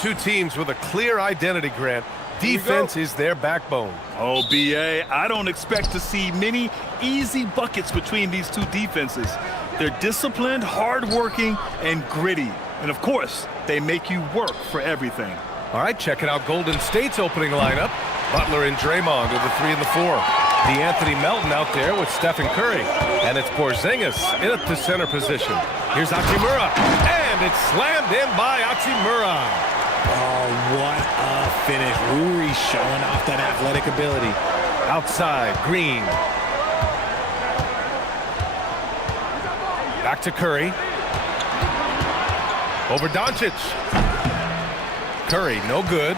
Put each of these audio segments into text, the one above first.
Two teams with a clear identity, Grant. Defense is their backbone. Oh, B.A., I don't expect to see many easy buckets between these two defenses. They're disciplined, hardworking, and gritty. And, of course, they make you work for everything. All right, checking out Golden State's opening lineup. Butler and Draymond are the 3 and the 4. D'Anthony Melton out there with Stephen Curry. And it's Porzingis in at the center position. Here's Hachimura. And it's slammed in by Hachimura. Oh, what a finish. Uri showing off that athletic ability. Outside, Green. Back to Curry. Over Doncic. Curry, no good.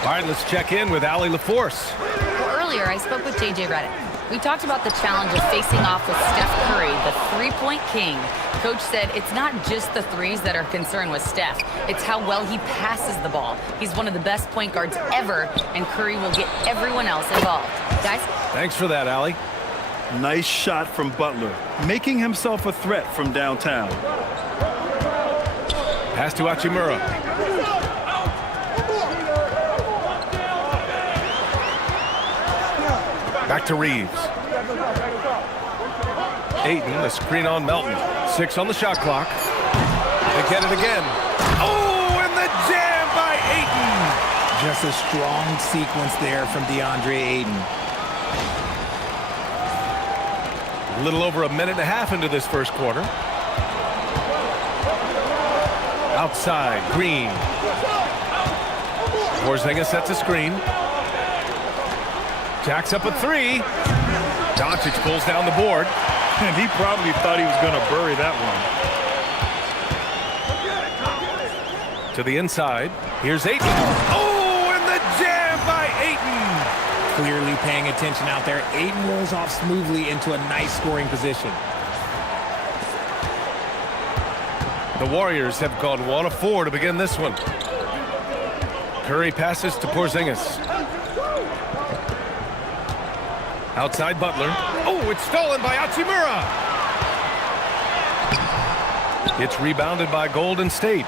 All right, let's check in with Allie LaForce. Well, earlier I spoke with J.J. Redick. We talked about the challenge of facing off with Steph Curry, the three-point king. Coach said it's not just the threes that are concerned with Steph. It's how well he passes the ball. He's one of the best point guards ever, and Curry will get everyone else involved. Guys? Thanks for that, Allie. Nice shot from Butler, making himself a threat from downtown. Pass to Hachimura. Back to Reeves. Ayton, the screen on Melton. 6 on the shot clock. They get it again. Oh, and the jam by Ayton. Just a strong sequence there from DeAndre Ayton. A little over a minute and a half into this first quarter. Outside, Green. Porzingis sets a screen. Jacks up a 3. Doncic pulls down the board. And he probably thought he was going to bury that one. To the inside. Here's Ayton. Oh, and the jam by Ayton. Clearly paying attention out there. Ayton rolls off smoothly into a nice scoring position. The Warriors have gone 1 of 4 to begin this one. Curry passes to Porzingis. Outside Butler. Oh, it's stolen by Hachimura. It's rebounded by Golden State.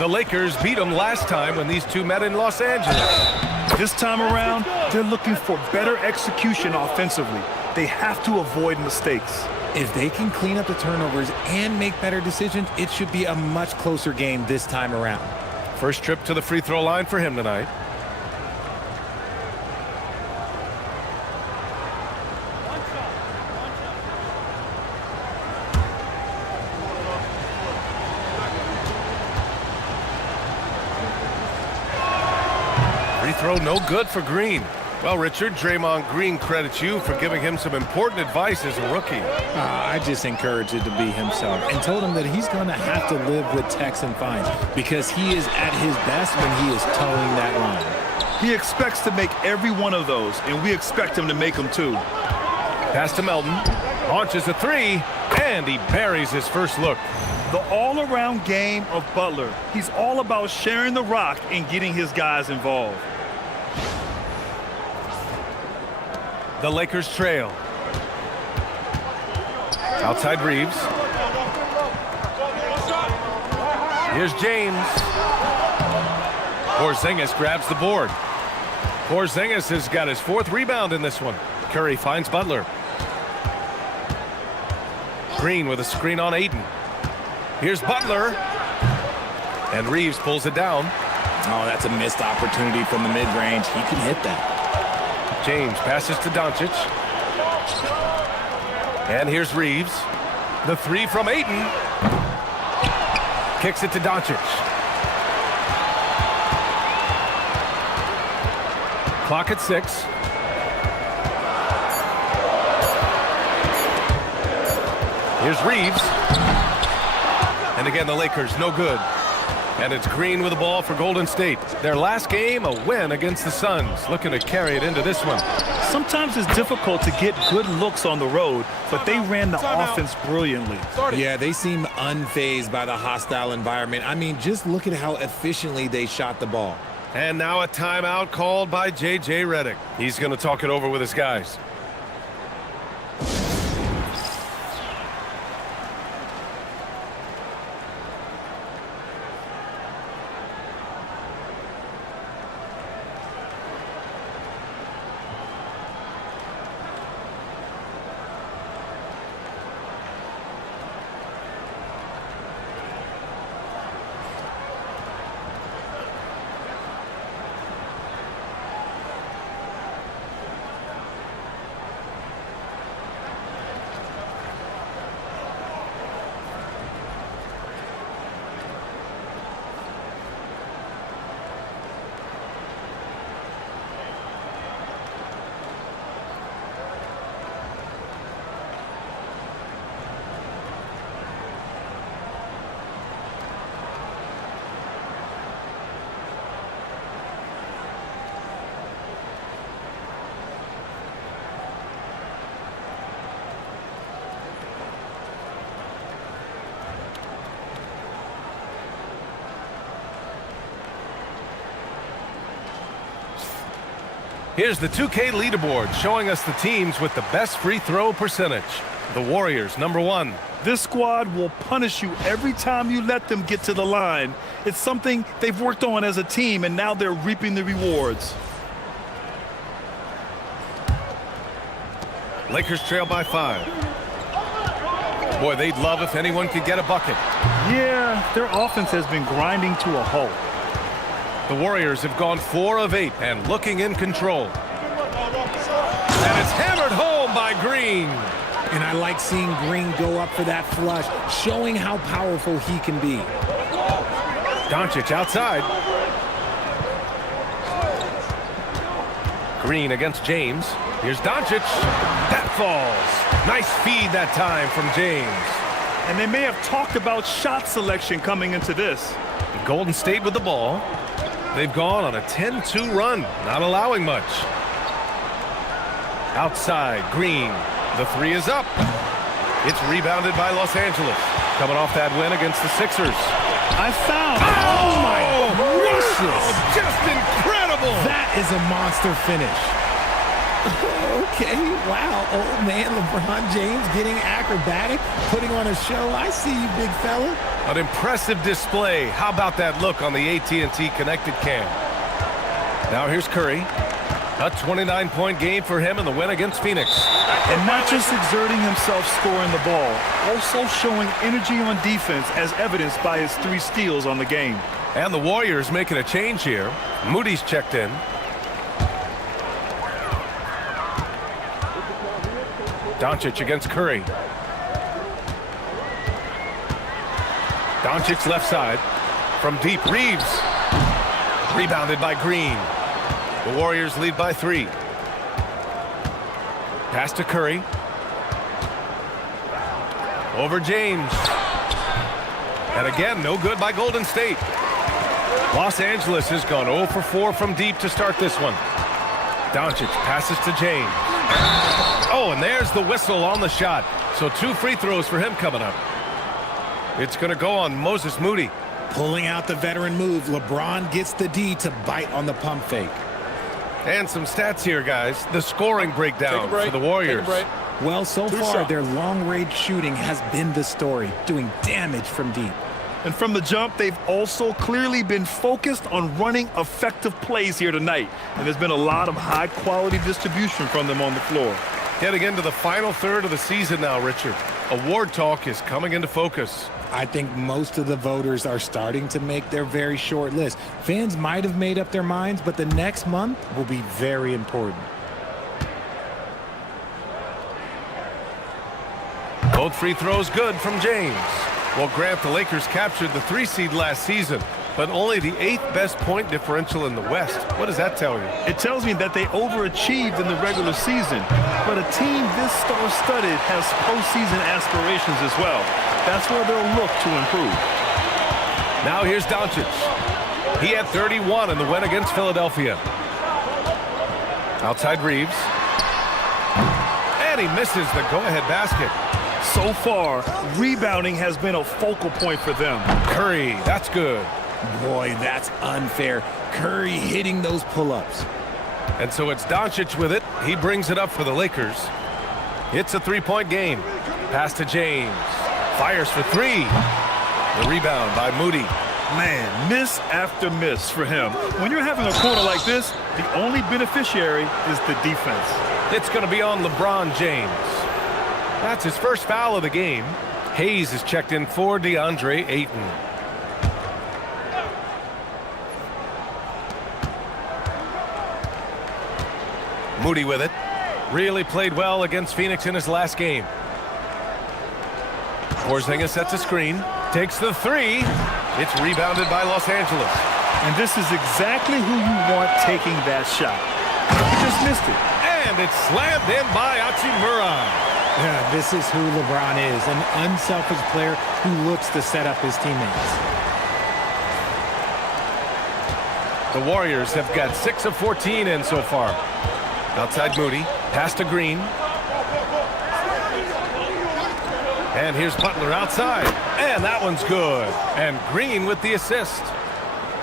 The Lakers beat them last time when these two met in Los Angeles. This time around, they're looking for better execution offensively. They have to avoid mistakes. If they can clean up the turnovers and make better decisions, it should be a much closer game this time around. First trip to the free throw line for him tonight. Free throw no good for Green. Well, Richard, Draymond Green credits you for giving him some important advice as a rookie. I just encouraged him to be himself and told him that he's going to have to live with techs and fines because he is at his best when he is towing that line. He expects to make every one of those, and we expect him to make them too. Pass to Melton. Launches a 3, and he buries his first look. The all-around game of Butler. He's all about sharing the rock and getting his guys involved. The Lakers trail. Outside Reeves. Here's James. Porzingis grabs the board. Porzingis has got his 4th rebound in this one. Curry finds Butler. Green with a screen on Ayton. Here's Butler. And Reeves pulls it down. Oh, that's a missed opportunity from the mid-range. He can hit that. James passes to Doncic. And here's Reeves. The 3 from Ayton. Kicks it to Doncic. Clock at 6. Here's Reeves. And again, the Lakers, no good. And it's Green with the ball for Golden State. Their last game, a win against the Suns. Looking to carry it into this one. Sometimes it's difficult to get good looks on the road, but they ran the offense brilliantly. Yeah, they seem unfazed by the hostile environment. I mean, just look at how efficiently they shot the ball. And now a timeout called by J.J. Redick. He's going to talk it over with his guys. Here's the 2K leaderboard showing us the teams with the best free throw percentage. The Warriors, #1. This squad will punish you every time you let them get to the line. It's something they've worked on as a team, and now they're reaping the rewards. Lakers trail by 5. Boy, they'd love if anyone could get a bucket. Yeah, their offense has been grinding to a halt. The Warriors have gone 4 of 8 and looking in control. And it's hammered home by Green. And I like seeing Green go up for that flush, showing how powerful he can be. Doncic outside. Green against James. Here's Doncic. That falls. Nice feed that time from James. And they may have talked about shot selection coming into this. Golden State with the ball. They've gone on a 10-2 run, not allowing much. Outside, Green. The 3 is up. It's rebounded by Los Angeles. Coming off that win against the Sixers. I found. Oh my gracious. Just incredible. That is a monster finish. Okay, wow. Old man LeBron James getting acrobatic, putting on a show. I see you, big fella. An impressive display. How about that look on the AT&T connected cam? Now here's Curry. A 29-point game for him in the win against Phoenix. And not just exerting himself scoring the ball, also showing energy on defense as evidenced by his 3 steals on the game. And the Warriors making a change here. Moody's checked in. Doncic against Curry. Doncic left side. From deep, Reeves. Rebounded by Green. The Warriors lead by 3. Pass to Curry. Over James. And again, no good by Golden State. Los Angeles has gone 0 for 4 from deep to start this one. Doncic passes to James. Oh, and there's the whistle on the shot. So 2 free throws for him coming up. It's going to go on Moses Moody. Pulling out the veteran move, LeBron gets the D to bite on the pump fake. And some stats here, guys. The scoring breakdown for the Warriors. Well, so far, their long-range shooting has been the story, doing damage from deep. And from the jump, they've also clearly been focused on running effective plays here tonight. And there's been a lot of high-quality distribution from them on the floor. Getting into the final third of the season now, Richard. Award talk is coming into focus. I think most of the voters are starting to make their very short list. Fans might have made up their minds, but the next month will be very important. Both free throws good from James. Well, Grant, the Lakers captured the 3 seed last season, but only the 8th best point differential in the West. What does that tell you? It tells me that they overachieved in the regular season, but a team this star-studded has postseason aspirations as well. That's where they'll look to improve. Now here's Doncic. He had 31 in the win against Philadelphia. Outside Reeves. And he misses the go-ahead basket. So far, rebounding has been a focal point for them. Curry, that's good. Boy, that's unfair. Curry hitting those pull-ups. And so it's Doncic with it. He brings it up for the Lakers. It's a 3-point game. Pass to James. Fires for 3. The rebound by Moody. Man, miss after miss for him. When you're having a corner like this, the only beneficiary is the defense. It's going to be on LeBron James. That's his first foul of the game. Hayes is checked in for DeAndre Ayton. Moody with it. Really played well against Phoenix in his last game. Porzingis sets a screen. Takes the 3. It's rebounded by Los Angeles. And this is exactly who you want taking that shot. He just missed it. And it's slammed in by Hachimura. Yeah, this is who LeBron is, an unselfish player who looks to set up his teammates. The Warriors have got 6 of 14 in so far. Outside Moody. Pass to Green. And here's Butler outside. And that one's good. And Green with the assist.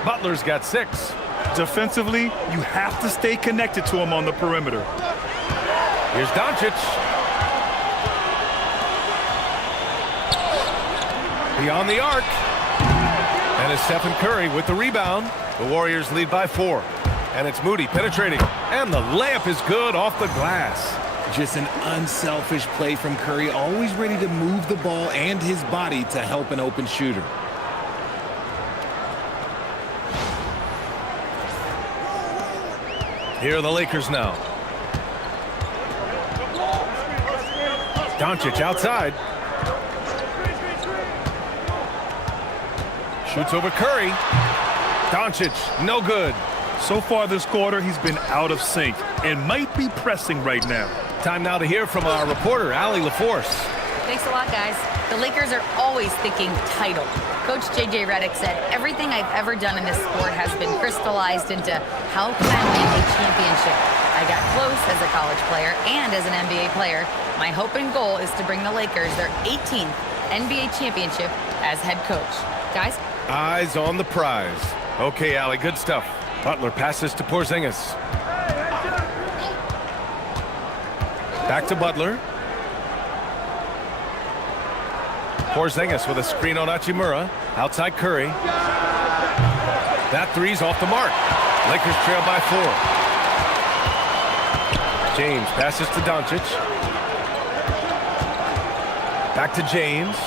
Butler's got 6. Defensively, you have to stay connected to him on the perimeter. Here's Doncic. Beyond the arc. And it's Stephen Curry with the rebound. The Warriors lead by 4. And it's Moody penetrating. And the layup is good off the glass. Just an unselfish play from Curry, always ready to move the ball and his body to help an open shooter. Here are the Lakers now. Doncic outside. Shoots over Curry. Doncic, no good. So far this quarter, he's been out of sync and might be pressing right now. Time now to hear from our reporter, Allie LaForce. Thanks a lot, guys. The Lakers are always thinking title. Coach J.J. Redick said, everything I've ever done in this sport has been crystallized into how can I win a championship. I got close as a college player and as an NBA player. My hope and goal is to bring the Lakers their 18th NBA championship as head coach. Guys? Eyes on the prize. Okay, Allie, good stuff. Butler passes to Porzingis. Back to Butler. Porzingis with a screen on Hachimura. Outside Curry. That three's off the mark. Lakers trail by 4. James passes to Doncic. Back to James.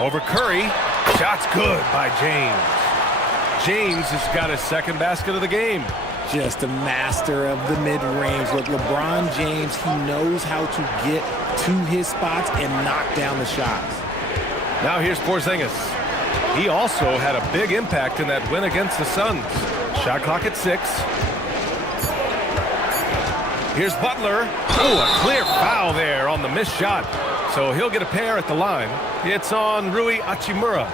Over Curry. Shot's good by James. James has got his second basket of the game. Just a master of the mid-range. Look, LeBron James, he knows how to get to his spots and knock down the shots. Now here's Porzingis. He also had a big impact in that win against the Suns. Shot clock at 6. Here's Butler. Oh, a clear foul there on the missed shot. So he'll get a pair at the line. It's on Rui Hachimura.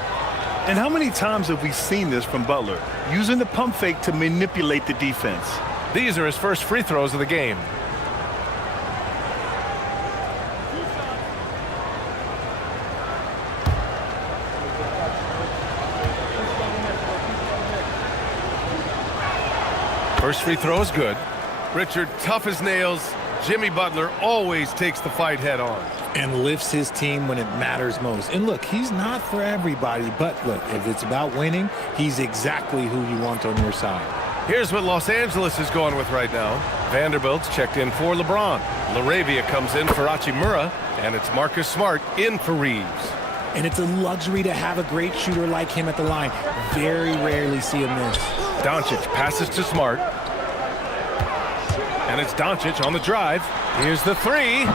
And how many times have we seen this from Butler? Using the pump fake to manipulate the defense. These are his first free throws of the game. First free throw is good. Richard, tough as nails. Jimmy Butler always takes the fight head on. And lifts his team when it matters most. And look, he's not for everybody, but look, if it's about winning, he's exactly who you want on your side. Here's what Los Angeles is going with right now. Vanderbilt's checked in for LeBron. LaRavia comes in for Hachimura, and it's Marcus Smart in for Reeves. And it's a luxury to have a great shooter like him at the line. Very rarely see him miss. Doncic passes to Smart. And it's Doncic on the drive. Here's the three.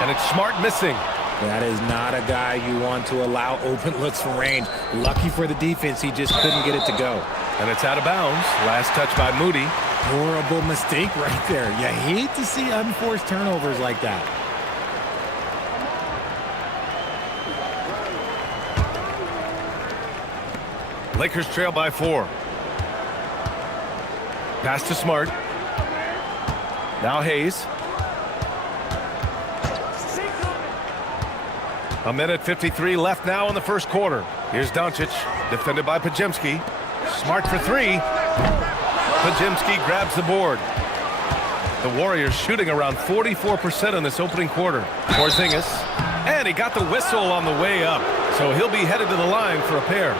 And it's Smart missing. That is not a guy you want to allow open looks from range. Lucky for the defense, he just couldn't get it to go. And it's out of bounds. Last touch by Moody. Horrible mistake right there. You hate to see unforced turnovers like that. Lakers trail by 4. Pass to Smart. Now Hayes. A minute 53 left now in the first quarter. Here's Doncic, defended by Podziemski. Smart for 3. Podziemski grabs the board. The Warriors shooting around 44% in this opening quarter. Porzingis, and he got the whistle on the way up, so he'll be headed to the line for a pair.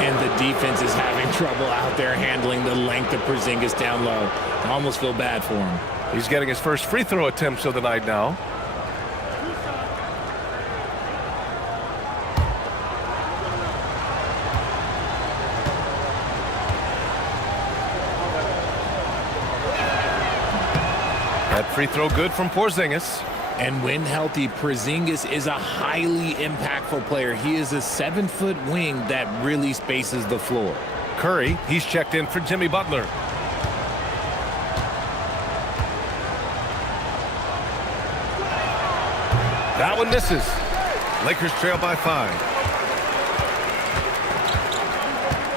And the defense is having trouble out there handling the length of Porzingis down low. I almost feel bad for him. He's getting his first free throw attempts of the night now. That free throw good from Porzingis. And when healthy, Porzingis is a highly impactful player. He is a 7-foot wing that really spaces the floor. Curry, he's checked in for Jimmy Butler. That one misses. Lakers trail by 5.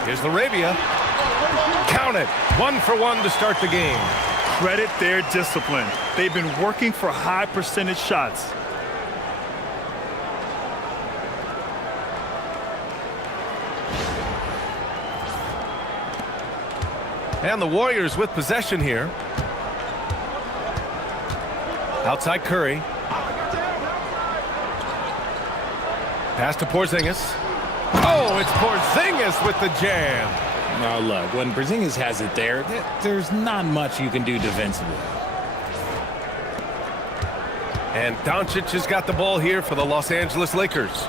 Here's LaRavia. Count it. 1 for 1 to start the game. Credit their discipline. They've been working for high percentage shots. And the Warriors with possession here. Outside Curry. Pass to Porzingis. Oh, it's Porzingis with the jam. Now look, when Porzingis has it there, there's not much you can do defensively. And Doncic has got the ball here for the Los Angeles Lakers.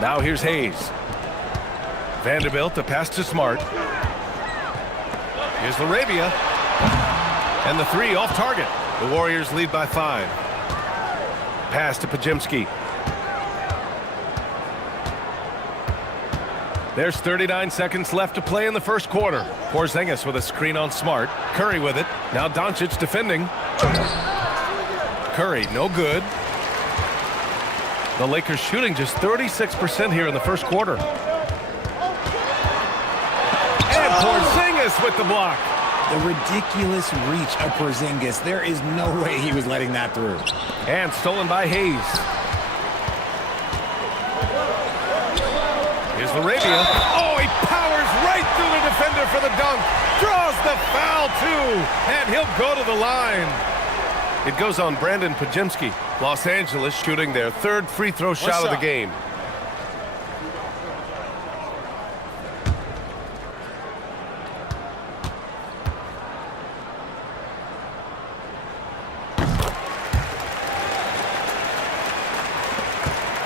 Now here's Hayes. Vanderbilt to pass to Smart. Here's Laravia. And the three off target. The Warriors lead by 5. Pass to Podziemski. There's 39 seconds left to play in the first quarter. Porzingis with a screen on Smart. Curry with it. Now Doncic defending. Curry, no good. The Lakers shooting just 36% here in the first quarter. And Porzingis with the block. The ridiculous reach of Porzingis. There is no way he was letting that through. And stolen by Hayes. Here's Laravia. Oh, he powers right through the defender for the dunk. Draws the foul, too. And he'll go to the line. It goes on Brandon Podziemski. Los Angeles shooting their 3rd free throw shot of the game.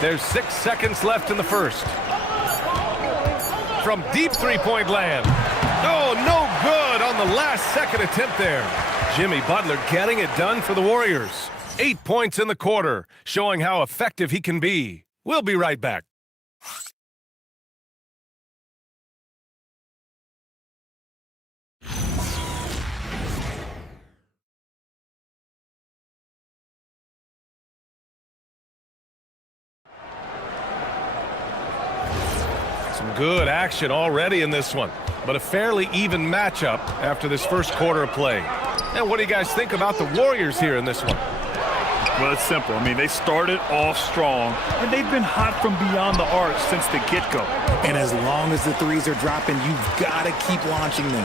There's 6 seconds left in the first. From deep three-point land. Oh, no good on the last second attempt there. Jimmy Butler getting it done for the Warriors. 8 points in the quarter, showing how effective he can be. We'll be right back. Some good action already in this one, but a fairly even matchup after this first quarter of play. And what do you guys think about the Warriors here in this one? Well, it's simple. I mean, they started off strong, and they've been hot from beyond the arc since the get-go. And as long as the threes are dropping, you've got to keep launching them.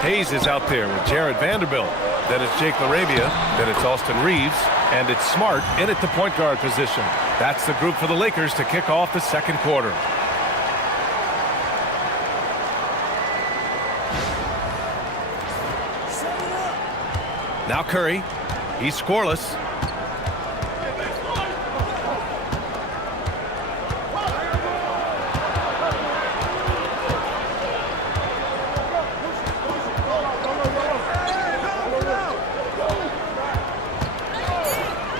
Hayes is out there with Jared Vanderbilt. Then it's Jake Laravia. Then it's Austin Reeves. And it's Smart in at the point guard position. That's the group for the Lakers to kick off the second quarter. Now Curry. He's scoreless.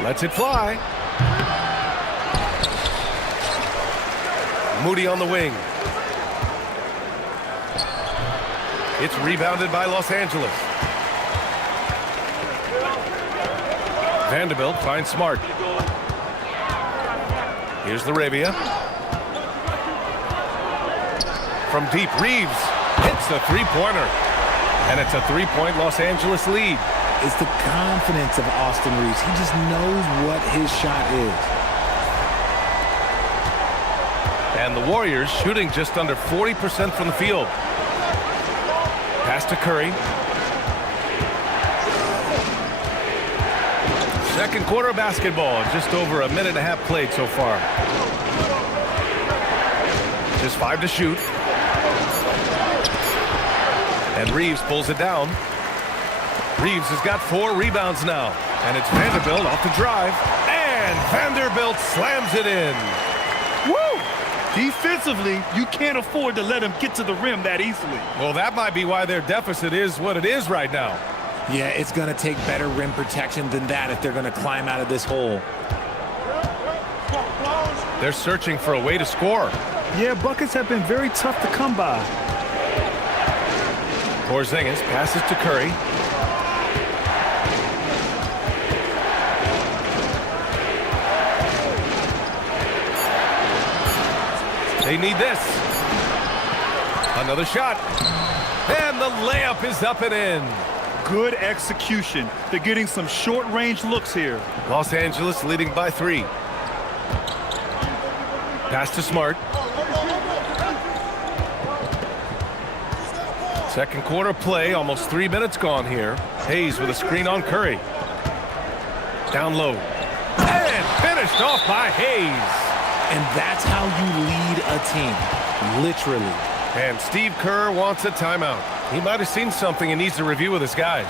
Lets it fly. Moody on the wing. It's rebounded by Los Angeles. Vanderbilt finds Smart. Here's Laravia. From deep, Reeves hits the three-pointer. And it's a three-point Los Angeles lead. It's the confidence of Austin Reeves. He just knows what his shot is. And the Warriors shooting just under 40% from the field. Pass to Curry. Second quarter basketball, just over a minute and a half played so far. Just 5 to shoot. And Reeves pulls it down. Reeves has got 4 rebounds now. And it's Vanderbilt off the drive. And Vanderbilt slams it in. Woo! Defensively, you can't afford to let him get to the rim that easily. Well, that might be why their deficit is what it is right now. Yeah, it's going to take better rim protection than that if they're going to climb out of this hole. They're searching for a way to score. Yeah, buckets have been very tough to come by. Porzingis passes to Curry. They need this. Another shot. And the layup is up and in. Good execution. They're getting some short-range looks here. Los Angeles leading by 3. Pass to Smart. Second quarter play, almost 3 minutes gone here. Hayes with a screen on Curry. Down low. And finished off by Hayes. And that's how you lead a team, literally. And Steve Kerr wants a timeout. He might have seen something and needs to review with his guys.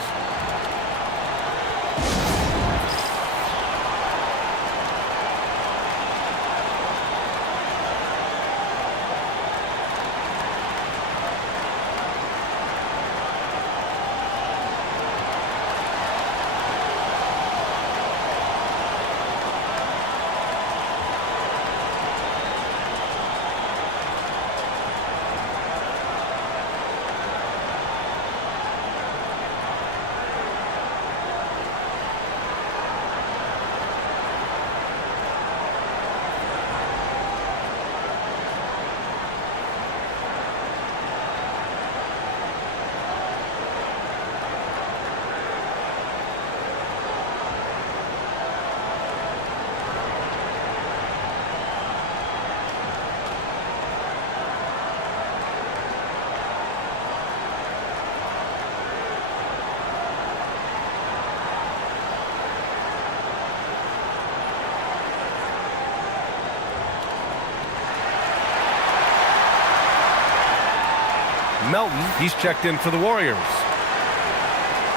Melton, he's checked in for the Warriors.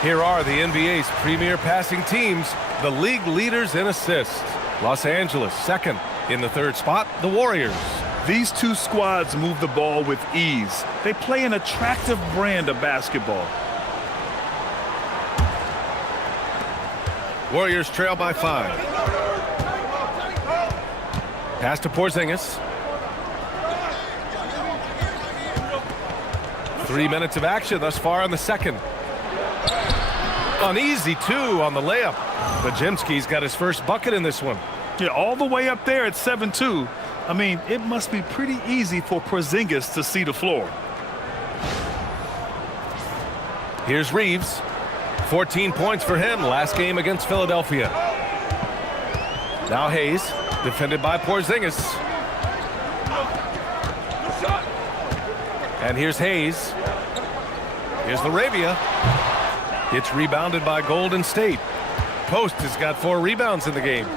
Here are the NBA's premier passing teams, the league leaders in assists. Los Angeles second. In the third spot, the Warriors. These two squads move the ball with ease. They play an attractive brand of basketball. Warriors trail by 5. Pass to Porzingis. 3 minutes of action thus far in the second. An easy 2 on the layup. Bajemski's got his first bucket in this one. Yeah, all the way up there at 7-2. I mean, it must be pretty easy for Porzingis to see the floor. Here's Reeves. 14 points for him last game against Philadelphia. Now Hayes, defended by Porzingis. And here's Hayes. Here's Laravia. It's rebounded by Golden State. Post has got 4 rebounds in the game.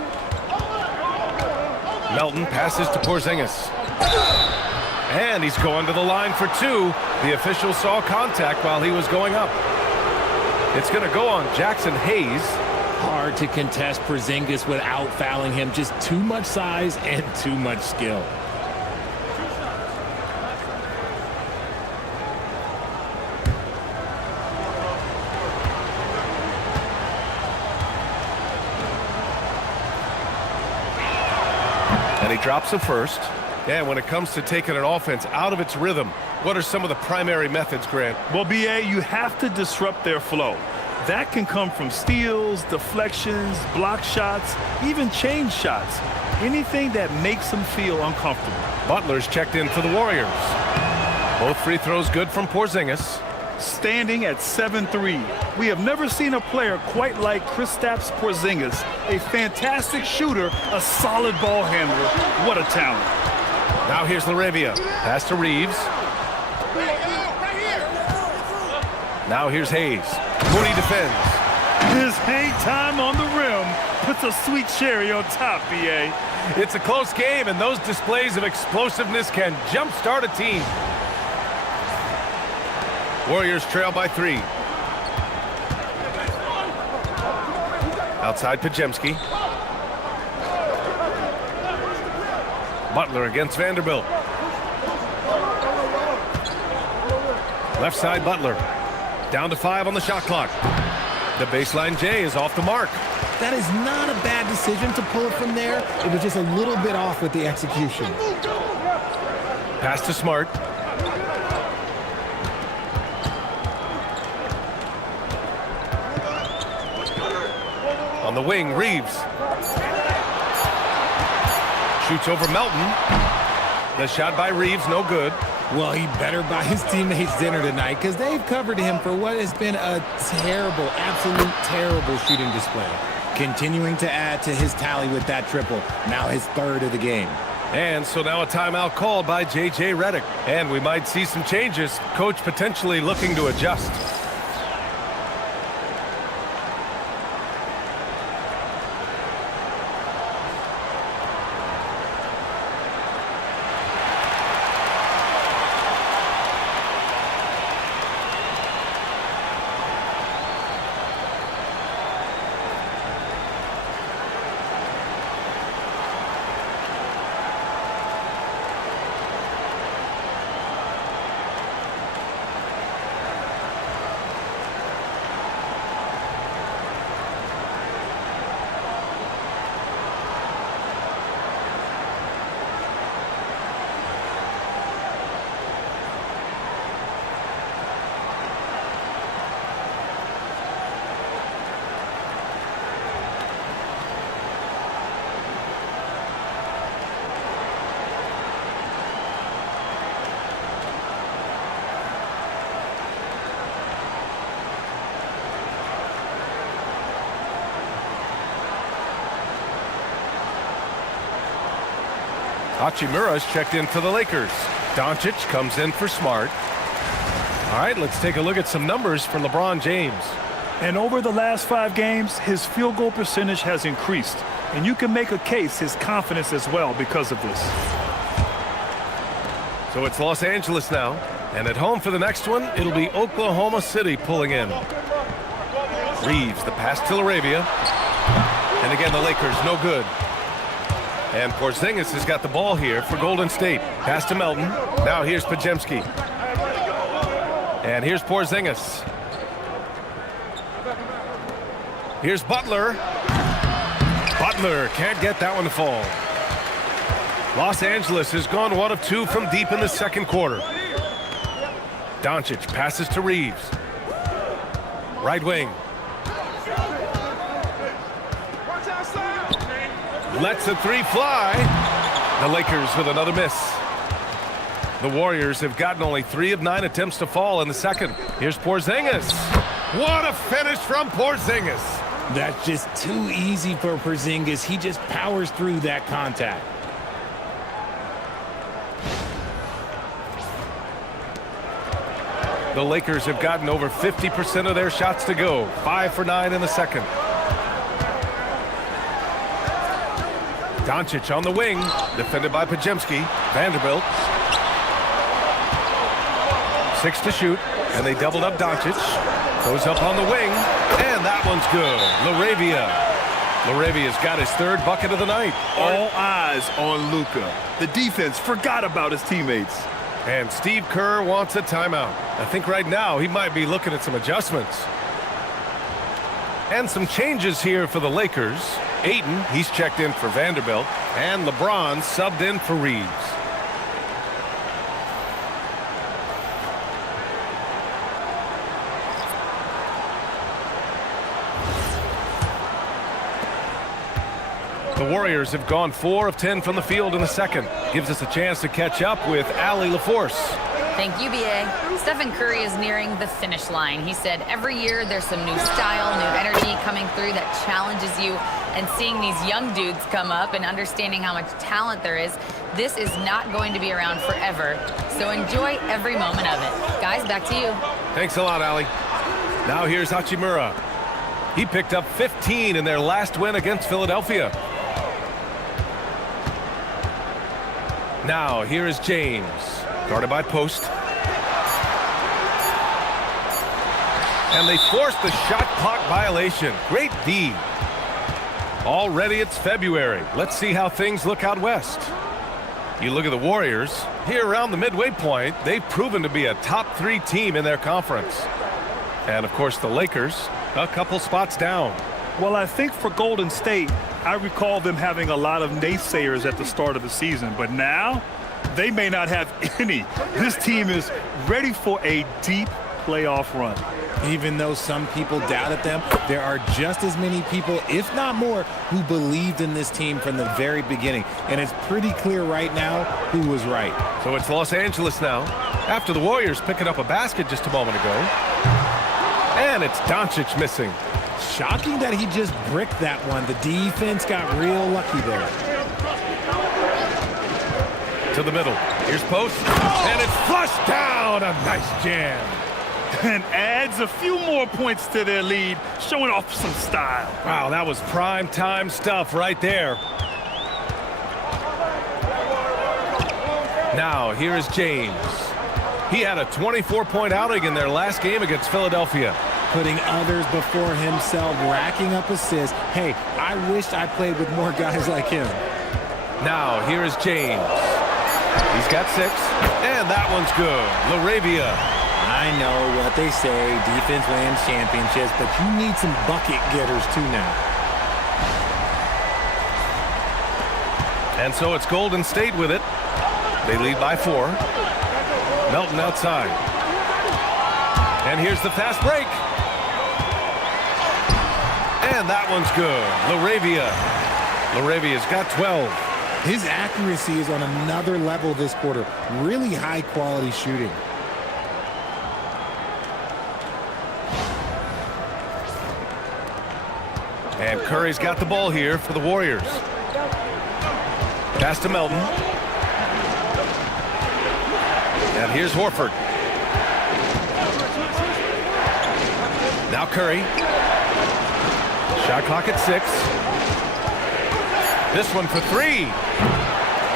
Melton passes to Porzingis. And he's going to the line for 2. The official saw contact while he was going up. It's going to go on Jackson Hayes. Hard to contest Porzingis without fouling him. Just too much size and too much skill. And he drops the first. And when it comes to taking an offense out of its rhythm, what are some of the primary methods, Grant? Well, BA, you have to disrupt their flow. That can come from steals, deflections, block shots, even change shots. Anything that makes them feel uncomfortable. Butler's checked in for the Warriors. Both free throws good from Porzingis. Standing at 7-3. We have never seen a player quite like Kristaps Porzingis. A fantastic shooter, a solid ball handler. What a talent. Now here's Laravia. Pass to Reeves. Now here's Hayes. Mooney defends. His hang time on the rim puts a sweet cherry on top, BA. It's a close game, and those displays of explosiveness can jumpstart a team. Warriors trail by 3. Outside Pajemski. Butler against Vanderbilt. Left side Butler. Down to 5 on the shot clock. The baseline J is off the mark. That is not a bad decision to pull it from there. It was just a little bit off with the execution. Pass to Smart. On the wing, Reeves. Shoots over Melton. The shot by Reeves, no good. Well, he better buy his teammates dinner tonight because they've covered him for what has been a terrible, absolute terrible shooting display. Continuing to add to his tally with that triple. Now his 3rd of the game. And so now a timeout called by J.J. Redick. And we might see some changes. Coach potentially looking to adjust. Hachimura's checked in for the Lakers. Doncic comes in for Smart. All right, let's take a look at some numbers for LeBron James. And over the last 5 games, his field goal percentage has increased. And you can make a case his confidence as well because of this. So it's Los Angeles now. And at home for the next one, it'll be Oklahoma City pulling in. Reeves, the pass to Laravia. And again, the Lakers, no good. And Porzingis has got the ball here for Golden State. Pass to Melton. Now here's Podziemski. And here's Porzingis. Here's Butler. Butler can't get that one to fall. Los Angeles has gone 1 of 2 from deep in the second quarter. Doncic passes to Reeves. Right wing. Lets a 3 fly. The Lakers with another miss. The Warriors have gotten only 3 of 9 attempts to fall in the second. Here's Porzingis. What a finish from Porzingis. That's just too easy for Porzingis. He just powers through that contact. The Lakers have gotten over 50% of their shots to go. 5 for 9 in the second. Doncic on the wing, defended by Podziemski. Vanderbilt. 6 to shoot, and they doubled up Doncic. Goes up on the wing, and that one's good. Laravia's got his 3rd bucket of the night. All eyes on Luka. The defense forgot about his teammates. And Steve Kerr wants a timeout. I think right now he might be looking at some adjustments. And some changes here for the Lakers. Ayton, he's checked in for Vanderbilt. And LeBron subbed in for Reeves. The Warriors have gone 4 of 10 from the field in the second. Gives us a chance to catch up with Allie LaForce. Thank you, BA. Stephen Curry is nearing the finish line. He said every year there's some new style, new energy coming through that challenges you. And seeing these young dudes come up and understanding how much talent there is, this is not going to be around forever. So enjoy every moment of it. Guys, back to you. Thanks a lot, Allie. Now here's Hachimura. He picked up 15 in their last win against Philadelphia. Now here is James, guarded by Post. And they forced the shot clock violation. Great D. Already it's February. Let's see how things look out west. You look at the Warriors. Here around the midway point, they've proven to be a top 3 team in their conference. And of course the Lakers, a couple spots down. Well, I think for Golden State, I recall them having a lot of naysayers at the start of the season, but now they may not have any. This team is ready for a deep playoff run. Even though some people doubted them, there are just as many people, if not more, who believed in this team from the very beginning. And it's pretty clear right now who was right. So it's Los Angeles now, after the Warriors picking up a basket just a moment ago. And it's Doncic missing. Shocking that he just bricked that one. The defense got real lucky there. To the middle. Here's post. And it's flushed down. A nice jam. And adds a few more points to their lead, showing off some style. Wow, that was prime time stuff right there. Now, here is James. He had a 24-point outing in their last game against Philadelphia. Putting others before himself, racking up assists. Hey, I wish I played with more guys like him. Now, here is James. He's got 6, and that one's good. LaRavia. I know what they say, defense wins championships, but you need some bucket getters too now. And so it's Golden State with it. They lead by 4. Melton outside. And here's the fast break. And that one's good. LaRavia's got 12. His accuracy is on another level this quarter. Really high quality shooting. And Curry's got the ball here for the Warriors. Pass to Melton. And here's Horford. Now Curry. Shot clock at 6. This one for 3.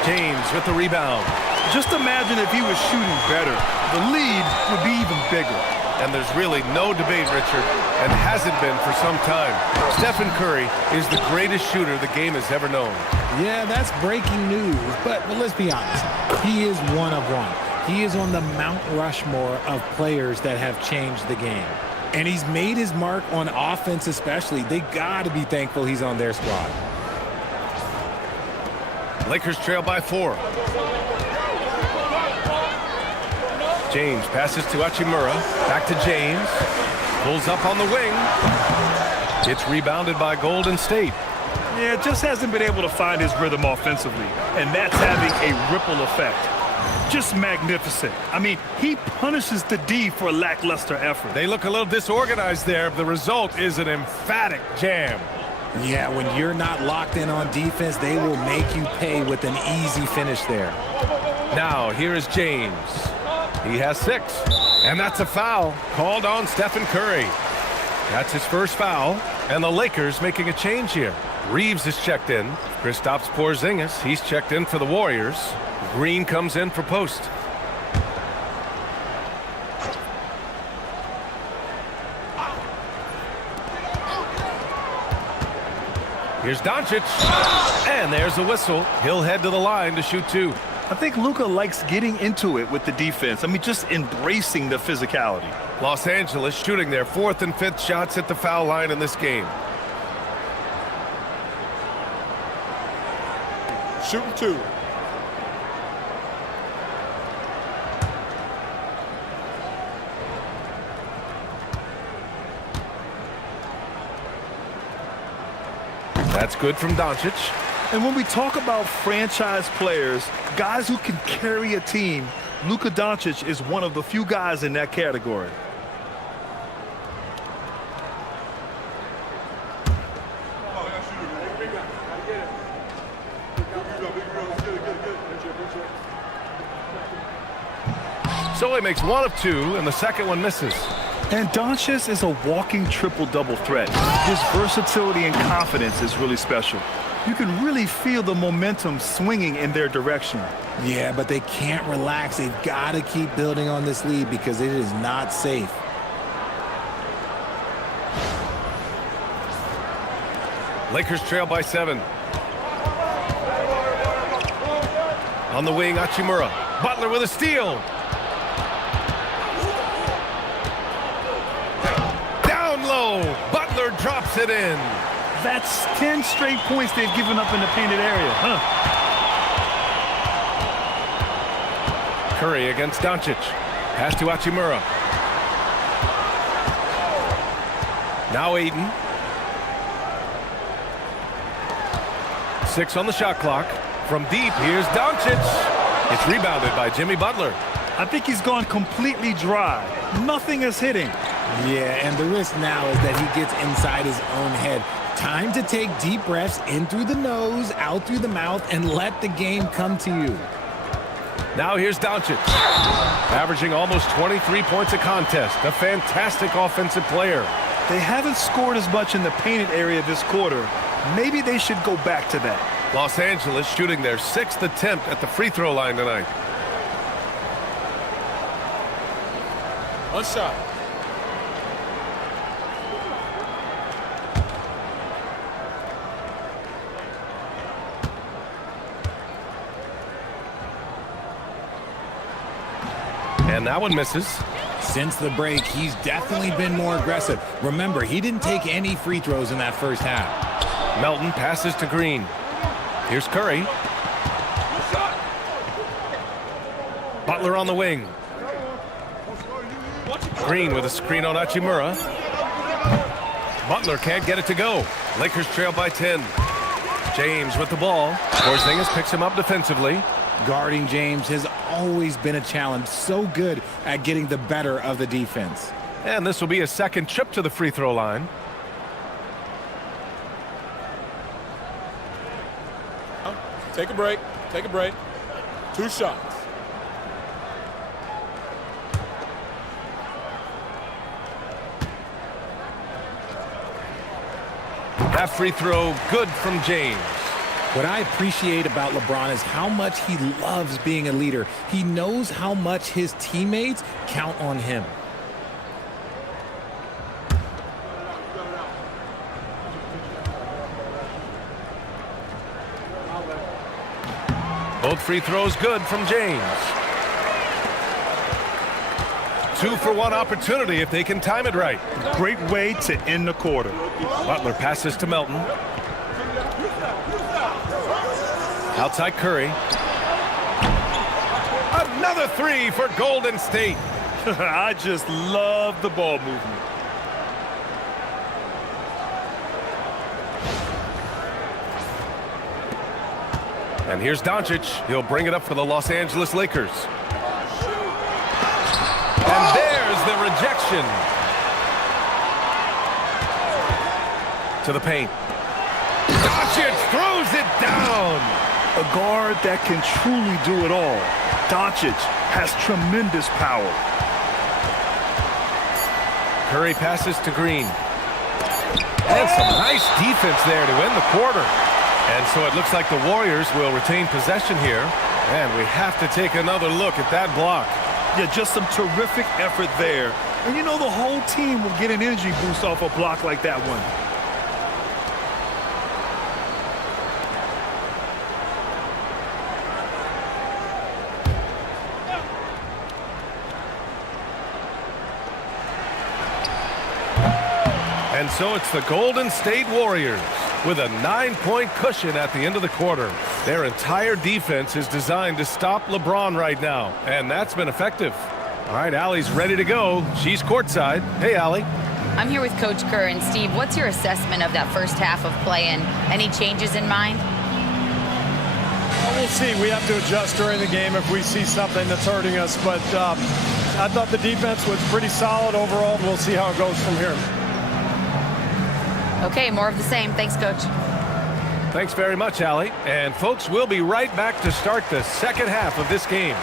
James with the rebound. Just imagine if he was shooting better. The lead would be even bigger. And there's really no debate, Richard, and hasn't been for some time. Stephen Curry is the greatest shooter the game has ever known. Yeah, that's breaking news, but let's be honest. He is one of one. He is on the Mount Rushmore of players that have changed the game. And he's made his mark on offense especially. They got to be thankful he's on their squad. Lakers trail by 4. James passes to Hachimura. Back to James. Pulls up on the wing. It's rebounded by Golden State. Yeah, just hasn't been able to find his rhythm offensively. And that's having a ripple effect. Just magnificent. I mean, he punishes the D for a lackluster effort. They look a little disorganized there. The result is an emphatic jam. Yeah, when you're not locked in on defense, they will make you pay with an easy finish there. Now, here is James. He has 6, and that's a foul called on Stephen Curry. That's his first foul, and the Lakers making a change here. Reeves is checked in. Kristaps Porzingis, he's checked in for the Warriors. Green comes in for post. Here's Doncic, and there's a whistle. He'll head to the line to shoot 2. I think Luka likes getting into it with the defense. I mean, just embracing the physicality. Los Angeles shooting their 4th and 5th shots at the foul line in this game. Shooting 2. That's good from Doncic. And when we talk about franchise players, guys who can carry a team, Luka Doncic is one of the few guys in that category. So he makes 1 of 2, and the second one misses. And Doncic is a walking triple-double threat. His versatility and confidence is really special. You can really feel the momentum swinging in their direction. Yeah, but they can't relax. They've got to keep building on this lead because it is not safe. Lakers trail by 7. On the wing, Hachimura. Butler with a steal. Down low. Butler drops it in. That's 10 straight points they've given up in the painted area, Curry against Doncic. Pass to Hachimura. Now Aiden. 6 on the shot clock. From deep, here's Doncic. It's rebounded by Jimmy Butler. I think he's gone completely dry. Nothing is hitting. Yeah, and the risk now is that he gets inside his own head. Time to take deep breaths in through the nose, out through the mouth, and let the game come to you. Now here's Doncic, averaging almost 23 points a contest. A fantastic offensive player. They haven't scored as much in the painted area this quarter. Maybe they should go back to that. Los Angeles shooting their 6th attempt at the free throw line tonight. One shot. And that one misses. Since the break, he's definitely been more aggressive. Remember, he didn't take any free throws in that first half. Melton passes to Green. Here's Curry. Butler on the wing. Green with a screen on Hachimura. Butler can't get it to go. Lakers trail by 10. James with the ball. Porzingis picks him up defensively. Guarding James has always been a challenge. So good at getting the better of the defense. And this will be a second trip to the free throw line. Take a break. Take a break. 2 shots. That free throw good from James. What I appreciate about LeBron is how much he loves being a leader. He knows how much his teammates count on him. Both free throws good from James. 2-for-1 opportunity if they can time it right. Great way to end the quarter. Butler passes to Melton. Outside Curry. Another 3 for Golden State. I just love the ball movement. And here's Doncic. He'll bring it up for the Los Angeles Lakers. And there's the rejection. To the paint. Doncic throws it down. A guard that can truly do it all. Doncic has tremendous power. Curry passes to Green. And some nice defense there to end the quarter. And so it looks like the Warriors will retain possession here. And we have to take another look at that block. Yeah, just some terrific effort there. And you know the whole team will get an energy boost off a block like that one. And so it's the Golden State Warriors with a 9-point cushion at the end of the quarter. Their entire defense is designed to stop LeBron right now, and that's been effective. All right, Allie's ready to go. She's courtside. Hey, Allie. I'm here with Coach Kerr. And Steve, what's your assessment of that first half of play and any changes in mind? Well, we'll see. We have to adjust during the game if we see something that's hurting us. But I thought the defense was pretty solid overall. We'll see how it goes from here. Okay, more of the same. Thanks, Coach. Thanks very much, Allie. And, folks, we'll be right back to start the second half of this game.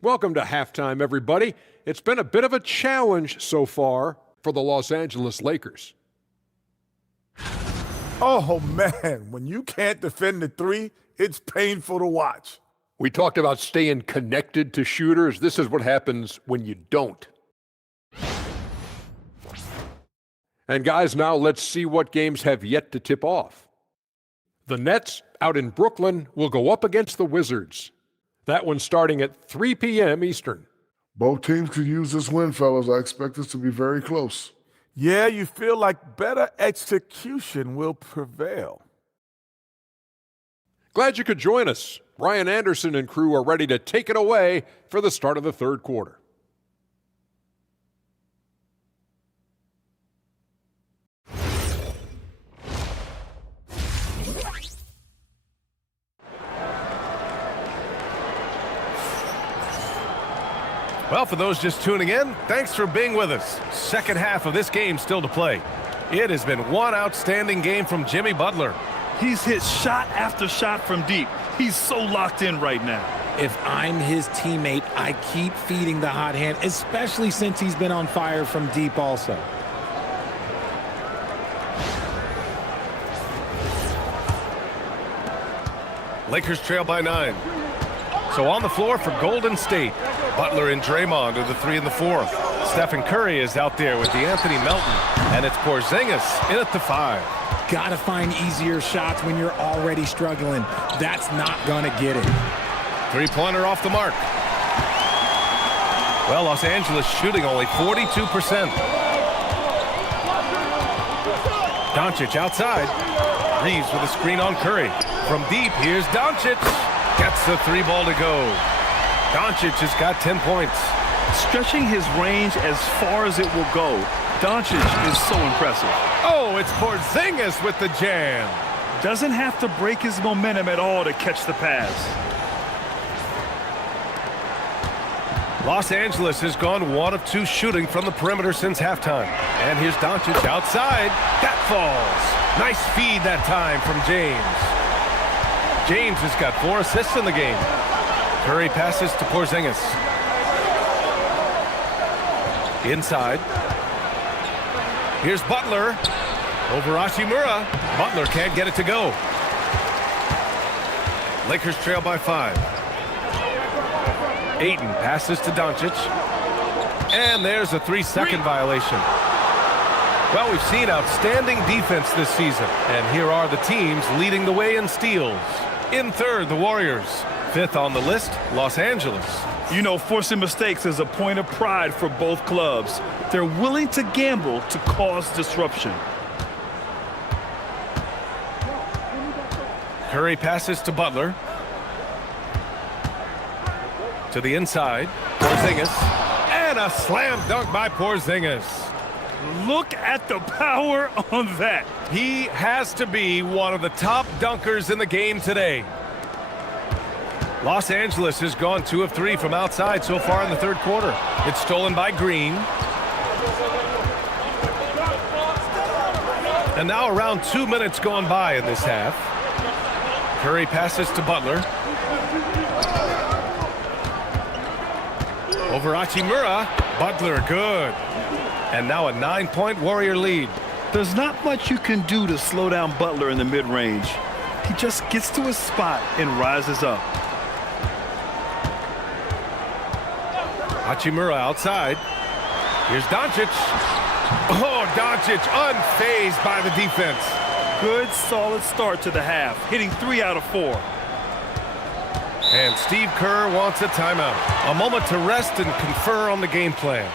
Welcome to halftime, everybody. It's been a bit of a challenge so far for the Los Angeles Lakers. Oh, man, when you can't defend the three, it's painful to watch. We talked about staying connected to shooters. This is what happens when you don't. And guys, now let's see what games have yet to tip off. The Nets out in Brooklyn will go up against the Wizards. That one starting at 3 p.m. Eastern. Both teams could use this win, fellas. I expect this to be very close. Yeah, you feel like better execution will prevail. Glad you could join us. Ryan Anderson and crew are ready to take it away for the start of the third quarter. Well, for those just tuning in, thanks for being with us. Second half of this game still to play. It has been one outstanding game from Jimmy Butler. He's hit shot after shot from deep. He's so locked in right now. If I'm his teammate, I keep feeding the hot hand, especially since he's been on fire from deep also. Lakers trail by 9. So on the floor for Golden State, Butler and Draymond are the 3 and the 4. Stephen Curry is out there with Anthony Melton, and it's Porzingis in at the 5. Gotta find easier shots when you're already struggling. That's not gonna get it. Three-pointer off the mark. Well, Los Angeles shooting only 42%. Doncic outside. Reeves with a screen on Curry. From deep, here's Doncic. Gets the 3 ball to go. Doncic has got 10 points. Stretching his range as far as it will go. Doncic is so impressive. Oh, it's Porzingis with the jam. Doesn't have to break his momentum at all to catch the pass. Los Angeles has gone 1 of 2 shooting from the perimeter since halftime. And here's Doncic outside. That falls. Nice feed that time from James. James has got 4 assists in the game. Curry passes to Porzingis. Inside. Here's Butler. Over Hachimura. Butler can't get it to go. Lakers trail by 5. Ayton passes to Doncic. And there's a 3-second violation. Well, we've seen outstanding defense this season. And here are the teams leading the way in steals. In third, the Warriors. 5th on the list, Los Angeles. You know, forcing mistakes is a point of pride for both clubs. They're willing to gamble to cause disruption. Curry passes to Butler. To the inside, Porzingis. And a slam dunk by Porzingis. Look at the power on that. He has to be one of the top dunkers in the game today. Los Angeles has gone 2 of 3 from outside so far in the third quarter. It's stolen by Green. And now around 2 minutes gone by in this half. Curry passes to Butler. Over Hachimura. Butler good. And now a 9-point Warrior lead. There's not much you can do to slow down Butler in the mid-range. He just gets to his spot and rises up. Hachimura outside. Here's Doncic. Oh, Doncic unfazed by the defense. Good, solid start to the half, hitting 3 out of 4. And Steve Kerr wants a timeout. A moment to rest and confer on the game plan.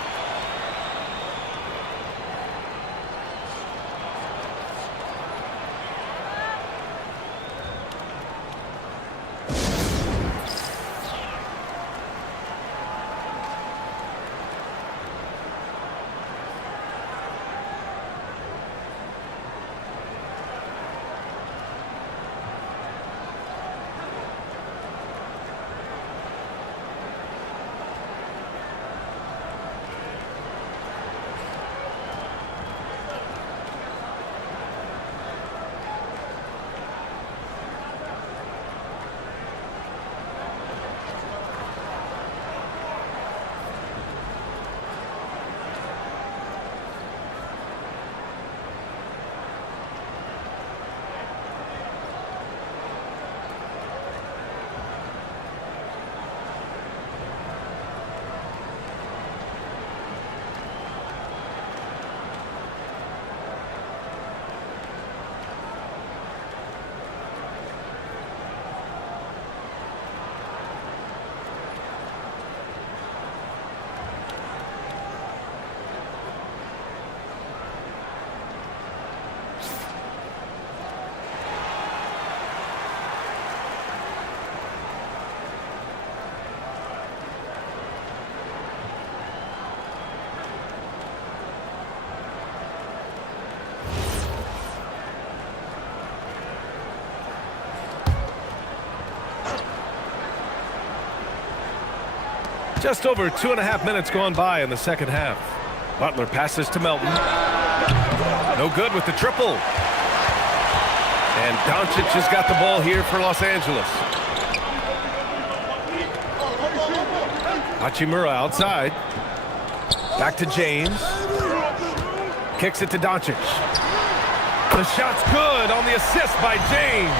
Just over 2.5 minutes gone by in the second half. Butler passes to Melton. No good with the triple. And Doncic has got the ball here for Los Angeles. Hachimura outside. Back to James. Kicks it to Doncic. The shot's good on the assist by James.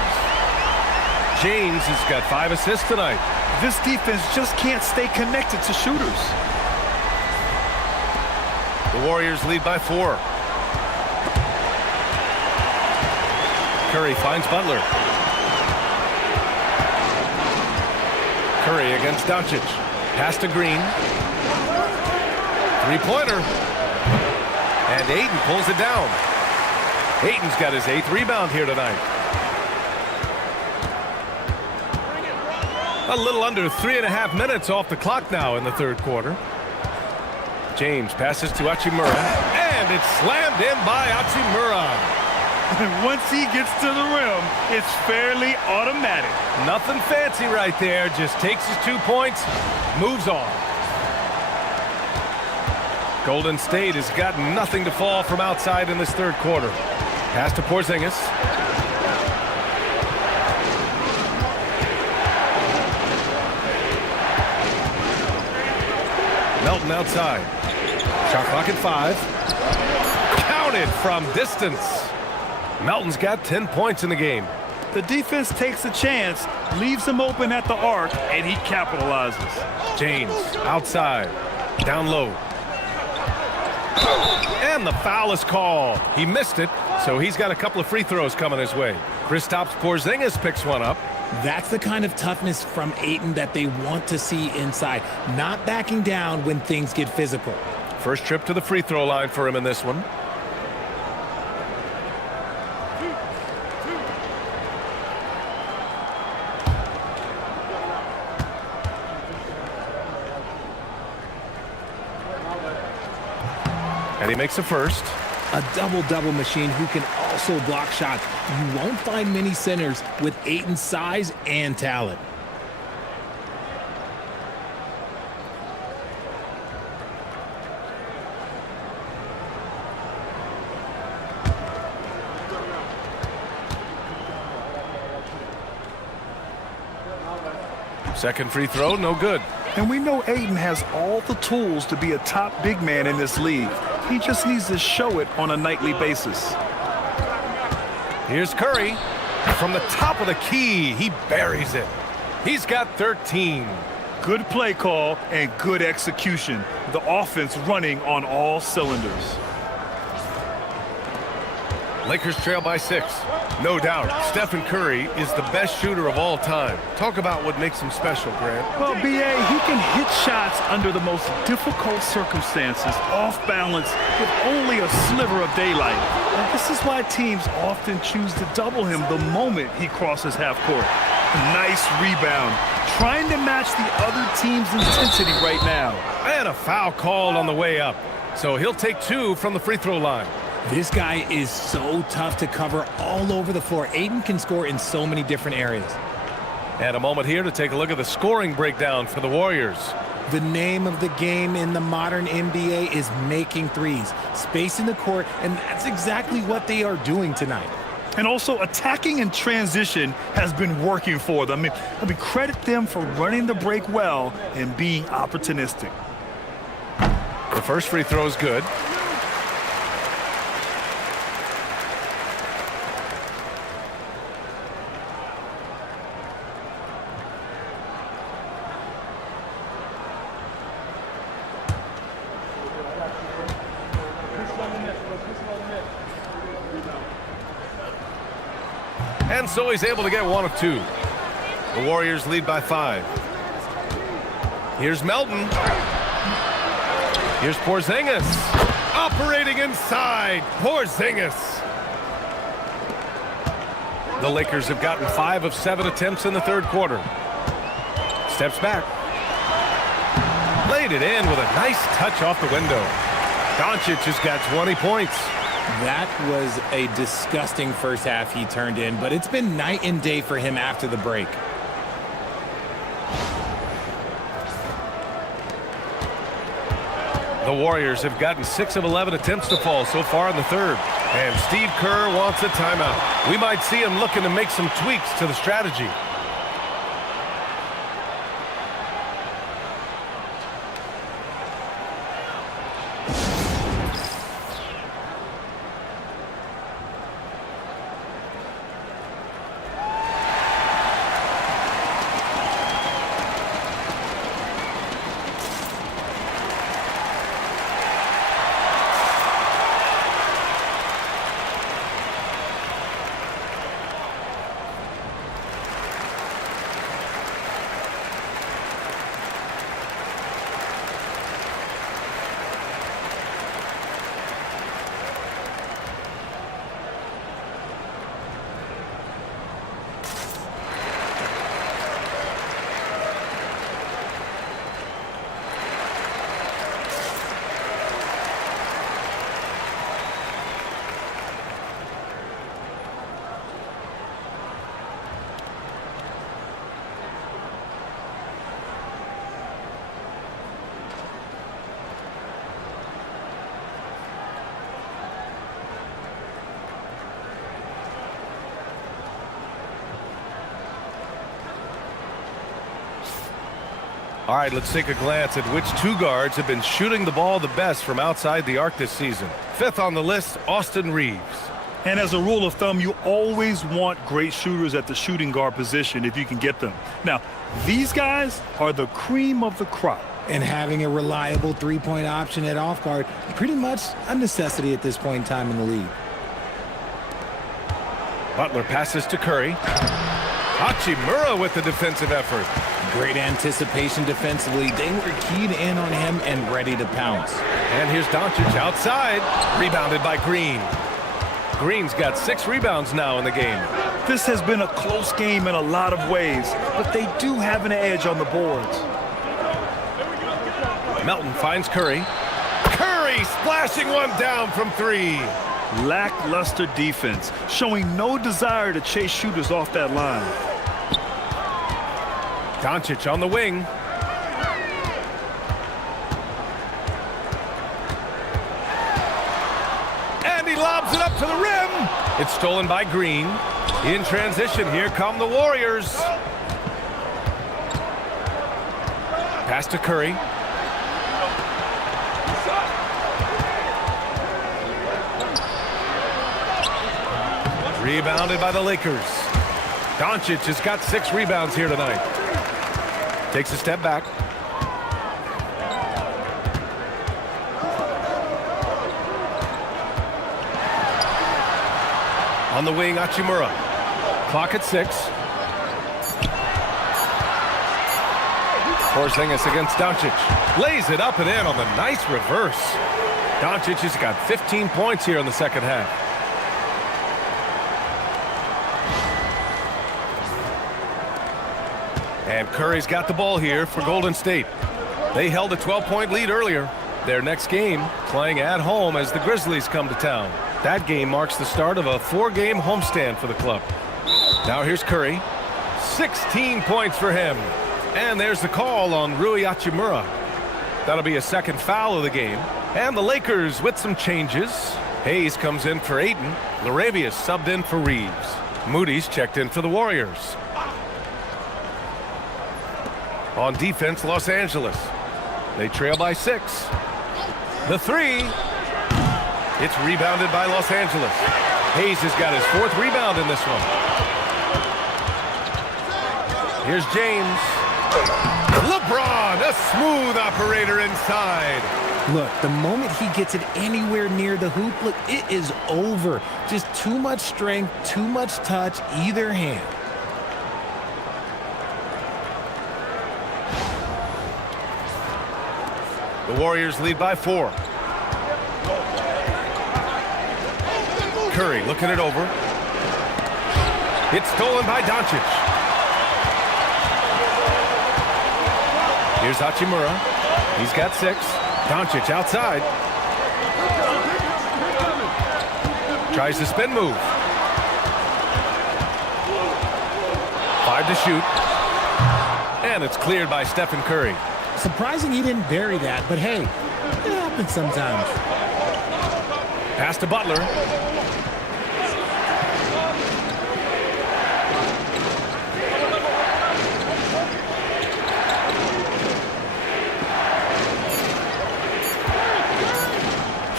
James has got 5 assists tonight. This defense just can't stay connected to shooters. The Warriors lead by 4. Curry finds Butler. Curry against Doncic. Pass to Green. Three-pointer. And Ayton pulls it down. Ayton's got his 8th rebound here tonight. A little under 3.5 minutes off the clock now in the third quarter. James passes to Hachimura, and it's slammed in by Hachimura. And once he gets to the rim, it's fairly automatic. Nothing fancy right there, just takes his 2 points, moves on. Golden State has got nothing to fall from outside in this third quarter. Pass to Porzingis. Melton outside. Shot clock at 5. Counted from distance. Melton's got 10 points in the game. The defense takes a chance, leaves him open at the arc, and he capitalizes. James outside. Down low. And the foul is called. He missed it, so he's got a couple of free throws coming his way. Kristaps Porzingis picks one up. That's the kind of toughness from Ayton that they want to see inside. Not backing down when things get physical. First trip to the free throw line for him in this one. And he makes the first. A double-double machine who can also block shots. You won't find many centers with Ayton's size and talent. Second free throw, no good. And we know Ayton has all the tools to be a top big man in this league. He just needs to show it on a nightly basis. Here's Curry. From the top of the key, he buries it. He's got 13. Good play call and good execution. The offense running on all cylinders. Lakers trail by 6. No doubt, Stephen Curry is the best shooter of all time. Talk about what makes him special, Grant. Well, B.A., he can hit shots under the most difficult circumstances, off balance, with only a sliver of daylight. And this is why teams often choose to double him the moment he crosses half court. Nice rebound. Trying to match the other team's intensity right now. And a foul called on the way up. So he'll take 2 from the free throw line. This guy is so tough to cover all over the floor. Ayton can score in so many different areas. And a moment here to take a look at the scoring breakdown for the Warriors. The name of the game in the modern NBA is making threes. Space in the court, and that's exactly what they are doing tonight. And also attacking in transition has been working for them. I mean, credit them for running the break well and being opportunistic. The first free throw is good. And so he's able to get 1 of 2. The Warriors lead by 5. Here's Melton. Here's Porzingis. Operating inside. Porzingis. The Lakers have gotten 5 of 7 attempts in the third quarter. Steps back. Laid it in with a nice touch off the window. Doncic has got 20 points. That was a disgusting first half he turned in, but it's been night and day for him after the break. The Warriors have gotten 6 of 11 attempts to fall so far in the third. And Steve Kerr wants a timeout. We might see him looking to make some tweaks to the strategy. All right, let's take a glance at which two guards have been shooting the ball the best from outside the arc this season. 5th on the list, Austin Reeves. And as a rule of thumb, you always want great shooters at the shooting guard position if you can get them. Now, these guys are the cream of the crop. And having a reliable three-point option at off guard, pretty much a necessity at this point in time in the league. Butler passes to Curry. Hachimura with the defensive effort. Great anticipation defensively. They were keyed in on him and ready to pounce. And here's Doncic outside. Rebounded by Green. Green's got 6 rebounds now in the game. This has been a close game in a lot of ways, but they do have an edge on the boards. Melton finds Curry. Curry splashing one down from 3. Lackluster defense, showing no desire to chase shooters off that line. Doncic on the wing. And he lobs it up to the rim. It's stolen by Green. In transition, here come the Warriors. Pass to Curry. Rebounded by the Lakers. Doncic has got 6 rebounds here tonight. Takes a step back. On the wing, Hachimura. Clock at 6. Porzingis against Doncic. Lays it up and in on the nice reverse. Doncic has got 15 points here in the second half. And Curry's got the ball here for Golden State. They held a 12-point lead earlier. Their next game playing at home as the Grizzlies come to town. That game marks the start of a 4-game homestand for the club. Now here's Curry. 16 points for him. And there's the call on Rui Hachimura. That'll be a second foul of the game. And the Lakers with some changes. Hayes comes in for Ayton. Laravius subbed in for Reeves. Moody's checked in for the Warriors. On defense, Los Angeles. They trail by 6. The 3. It's rebounded by Los Angeles. Hayes has got his 4th rebound in this one. Here's James. LeBron, a smooth operator inside. Look, the moment he gets it anywhere near the hoop, look, it is over. Just too much strength, too much touch, either hand. The Warriors lead by 4. Curry looking it over. It's stolen by Doncic. Here's Hachimura. He's got 6. Doncic outside. Tries the spin move. 5 to shoot. And it's cleared by Stephen Curry. Surprising he didn't bury that, but hey, It happens sometimes. Pass to Butler.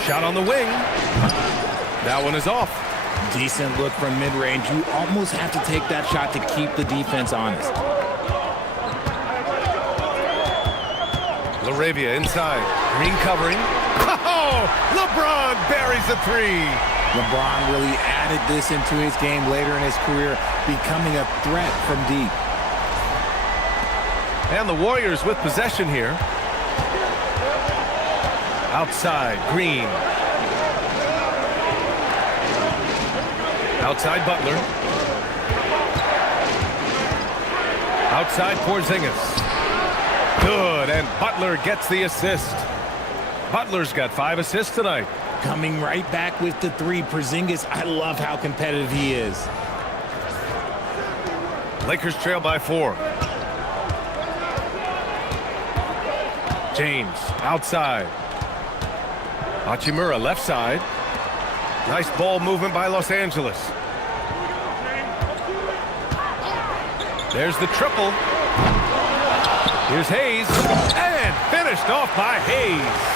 Shot on the wing. That one is off. Decent look from mid-range. You almost have to take that shot to keep the defense honest. LaRavia inside. Green covering. Oh! LeBron buries a three. LeBron really added this into his game later in his career, becoming a threat from deep. And the Warriors with possession here. Outside, Green. Outside, Butler. Outside, Porzingis. Good, and Butler gets the assist. Butler's got 5 assists tonight. Coming right back with the three. Porzingis, I love how competitive he is. Lakers trail by 4. James, outside. Hachimura, left side. Nice ball movement by Los Angeles. There's the triple. Here's Hayes. And finished off by Hayes.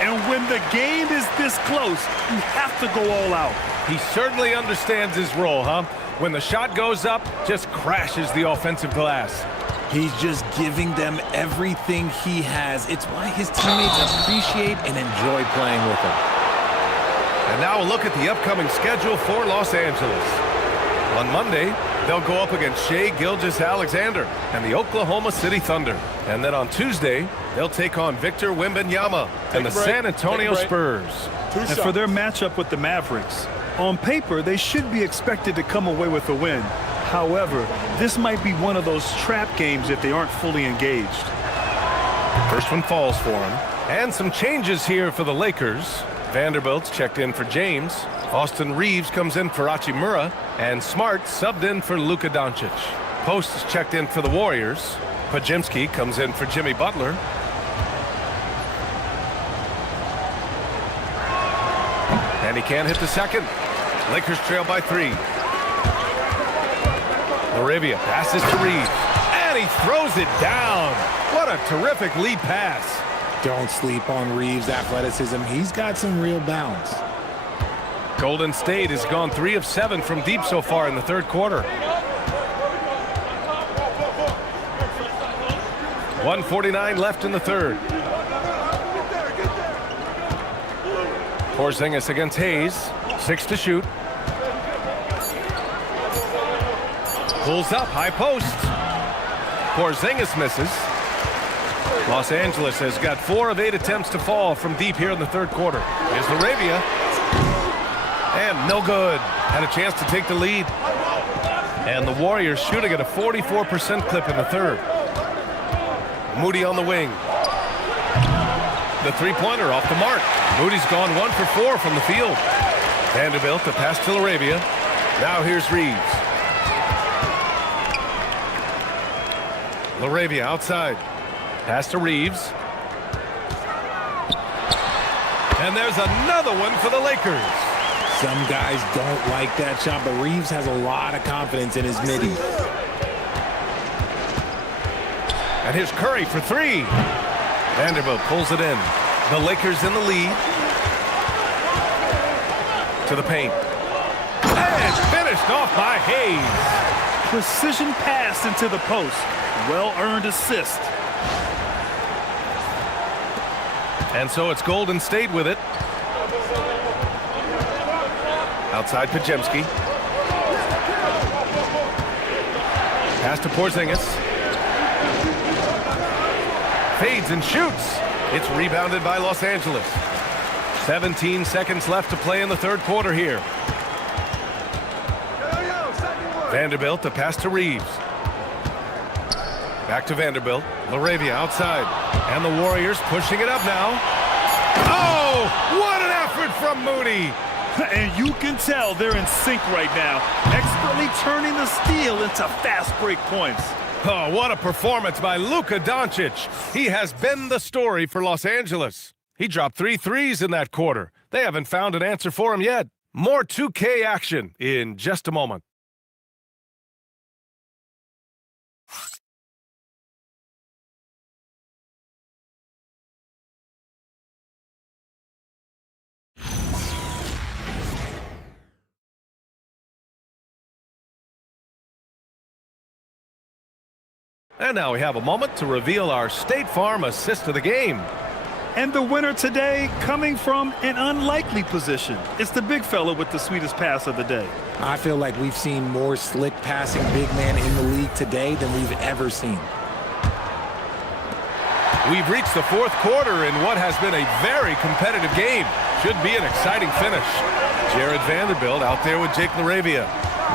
And when the game is this close, you have to go all out. He certainly understands his role, huh? When the shot goes up, just crashes the offensive glass. He's just giving them everything he has. It's why his teammates appreciate and enjoy playing with him. And now a look at the upcoming schedule for Los Angeles. On Monday, they'll go up against Shai Gilgeous-Alexander and the Oklahoma City Thunder. And then on Tuesday, they'll take on Victor Wembanyama and the San Antonio Spurs. And for their matchup with the Mavericks, on paper, they should be expected to come away with a win. However, this might be one of those trap games if they aren't fully engaged. First one falls for him. And some changes here for the Lakers. Vanderbilt's checked in for James. Austin Reeves comes in for Hachimura. And Smart subbed in for Luka Doncic. Post is checked in for the Warriors. Podziemski comes in for Jimmy Butler. And he can't hit the second. Lakers trail by 3. LaRavia passes to Reeves. And he throws it down. What a terrific lead pass. Don't sleep on Reeves' athleticism. He's got some real balance. Golden State has gone 3 of 7 from deep so far in the third quarter. 1:49 left in the third. Porzingis against Hayes. 6 to shoot. Pulls up, high post. Porzingis misses. Los Angeles has got 4 of 8 attempts to fall from deep here in the third quarter. Here's LaRavia. And no good. Had a chance to take the lead. And the Warriors shooting at a 44% clip in the third. Moody on the wing. The three-pointer off the mark. Moody's gone 1 for 4 from the field. Vanderbilt to pass to LaRavia. Now here's Reeves. LaRavia outside. Pass to Reeves. And there's another one for the Lakers. Some guys don't like that shot, but Reeves has a lot of confidence in his midi. And here's Curry for 3. Vanderbilt pulls it in. The Lakers in the lead. To the paint. And finished off by Hayes. Precision pass into the post. Well-earned assist. And so it's Golden State with it. Outside Podziemski. Pass to Porzingis. Fades and shoots. It's rebounded by Los Angeles. 17 seconds left to play in the third quarter here. Vanderbilt to pass to Reeves. Back to Vanderbilt. LaRavia outside. And the Warriors pushing it up now. Oh, what an effort from Moody. And you can tell they're in sync right now, expertly turning the steal into fast break points. Oh, what a performance by Luka Doncic. He has been the story for Los Angeles. He dropped 3 threes in that quarter. They haven't found an answer for him yet. More 2K action in just a moment. And now we have a moment to reveal our State Farm assist of the game. And the winner today coming from an unlikely position. It's the big fella with the sweetest pass of the day. I feel like we've seen more slick passing big man in the league today than we've ever seen. We've reached the fourth quarter in what has been a very competitive game. Should be an exciting finish. Jared Vanderbilt out there with Jake LaRavia.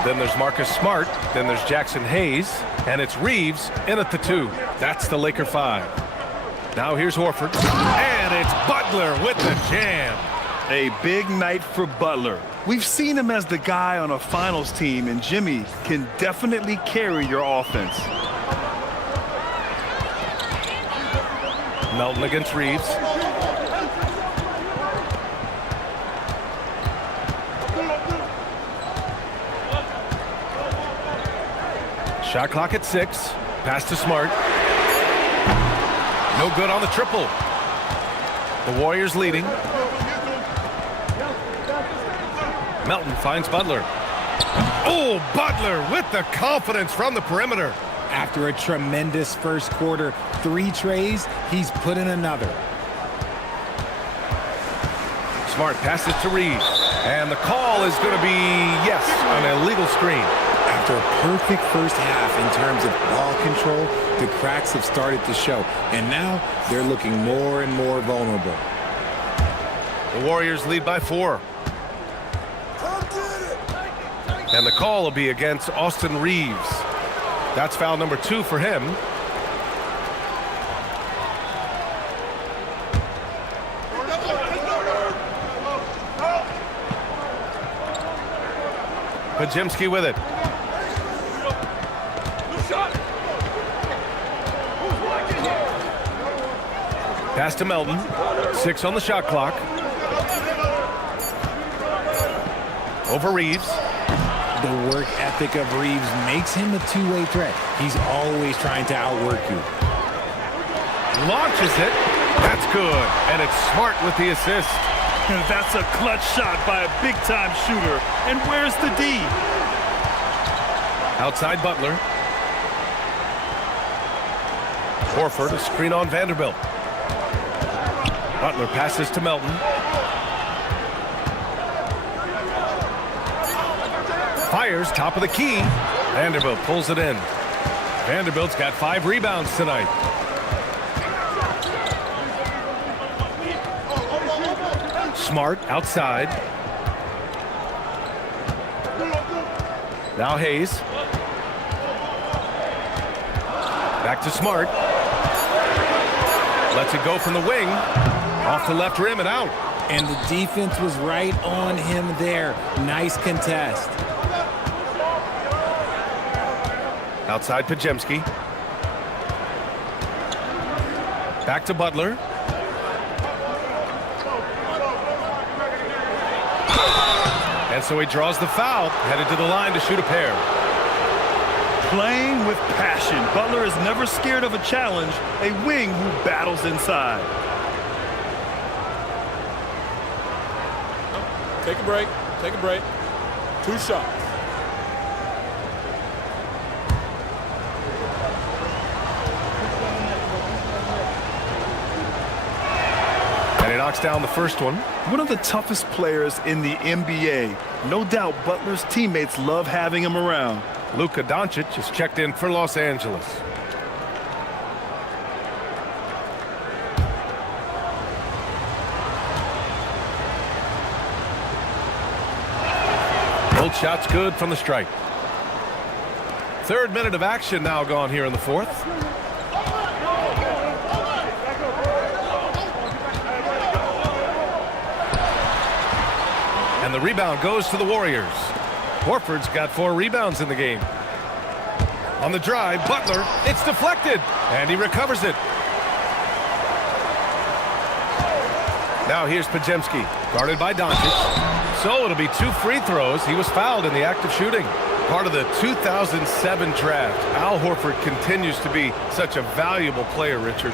Then there's Marcus Smart. Then there's Jackson Hayes. And it's Reeves in at the 2. That's the Laker 5. Now here's Horford. And it's Butler with the jam. A big night for Butler. We've seen him as the guy on a finals team, and Jimmy can definitely carry your offense. Melton against Reeves. Shot clock at 6. Pass to Smart. No good on the triple. The Warriors leading. Melton finds Butler. Oh, Butler with the confidence from the perimeter. After a tremendous first quarter, 3 trays, he's put in another. Smart passes to Reeves. And the call is going to be, yes, an illegal screen. After a perfect first half in terms of ball control, the cracks have started to show. And now they're looking more and more vulnerable. The Warriors lead by 4. And the call will be against Austin Reeves. That's foul number 2 for him. Pajemski with it. Pass to Melton. 6 on the shot clock. Over Reeves. The work ethic of Reeves makes him a two-way threat. He's always trying to outwork you. Launches it. That's good. And it's Smart with the assist. That's a clutch shot by a big-time shooter. And where's the D? Outside Butler. Horford, a screen on Vanderbilt. Butler passes to Melton. Fires top of the key. Vanderbilt pulls it in. Vanderbilt's got 5 rebounds tonight. Smart outside. Now Hayes. Back to Smart. Lets it go from the wing. Off the left rim and out. And the defense was right on him there. Nice contest. Outside Pajemski. Back to Butler. And so he draws the foul, headed to the line to shoot a pair. Playing with passion. Butler is never scared of a challenge, a wing who battles inside. Take a break. Take a break. 2 shots. And he knocks down the first one. One of the toughest players in the NBA. No doubt Butler's teammates love having him around. Luka Doncic is checked in for Los Angeles. Both shots good from the stripe. 3rd minute of action now gone here in the 4th. And the rebound goes to the Warriors. Horford's got 4 rebounds in the game. On the drive, Butler, it's deflected, and he recovers it. Now here's Podziemski, guarded by Doncic. So it'll be 2 free throws. He was fouled in the act of shooting. Part of the 2007 draft. Al Horford continues to be such a valuable player, Richard.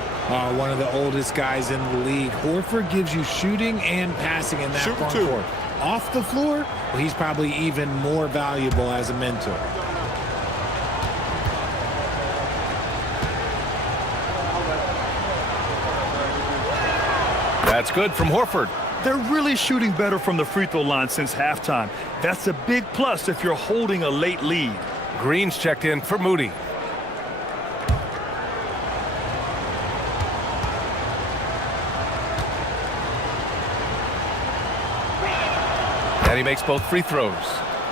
One of the oldest guys in the league. Horford gives you shooting and passing in that front court. Off the floor, well, he's probably even more valuable as a mentor. That's good from Horford. They're really shooting better from the free throw line since halftime. That's a big plus if you're holding a late lead. Green's checked in for Moody. And he makes both free throws.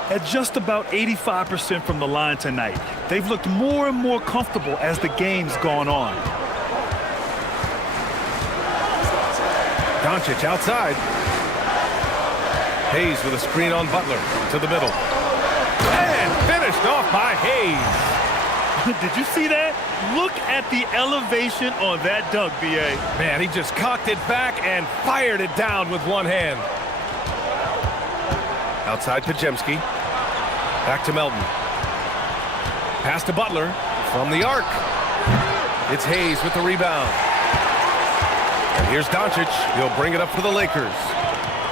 At just about 85% from the line tonight, they've looked more and more comfortable as the game's gone on. Doncic outside. Hayes with a screen on Butler to the middle. And finished off by Hayes. Did you see that? Look at the elevation on that dunk, B.A. Man, he just cocked it back and fired it down with one hand. Outside Podziemski. Back to Melton. Pass to Butler from the arc. It's Hayes with the rebound. And here's Doncic. He'll bring it up for the Lakers.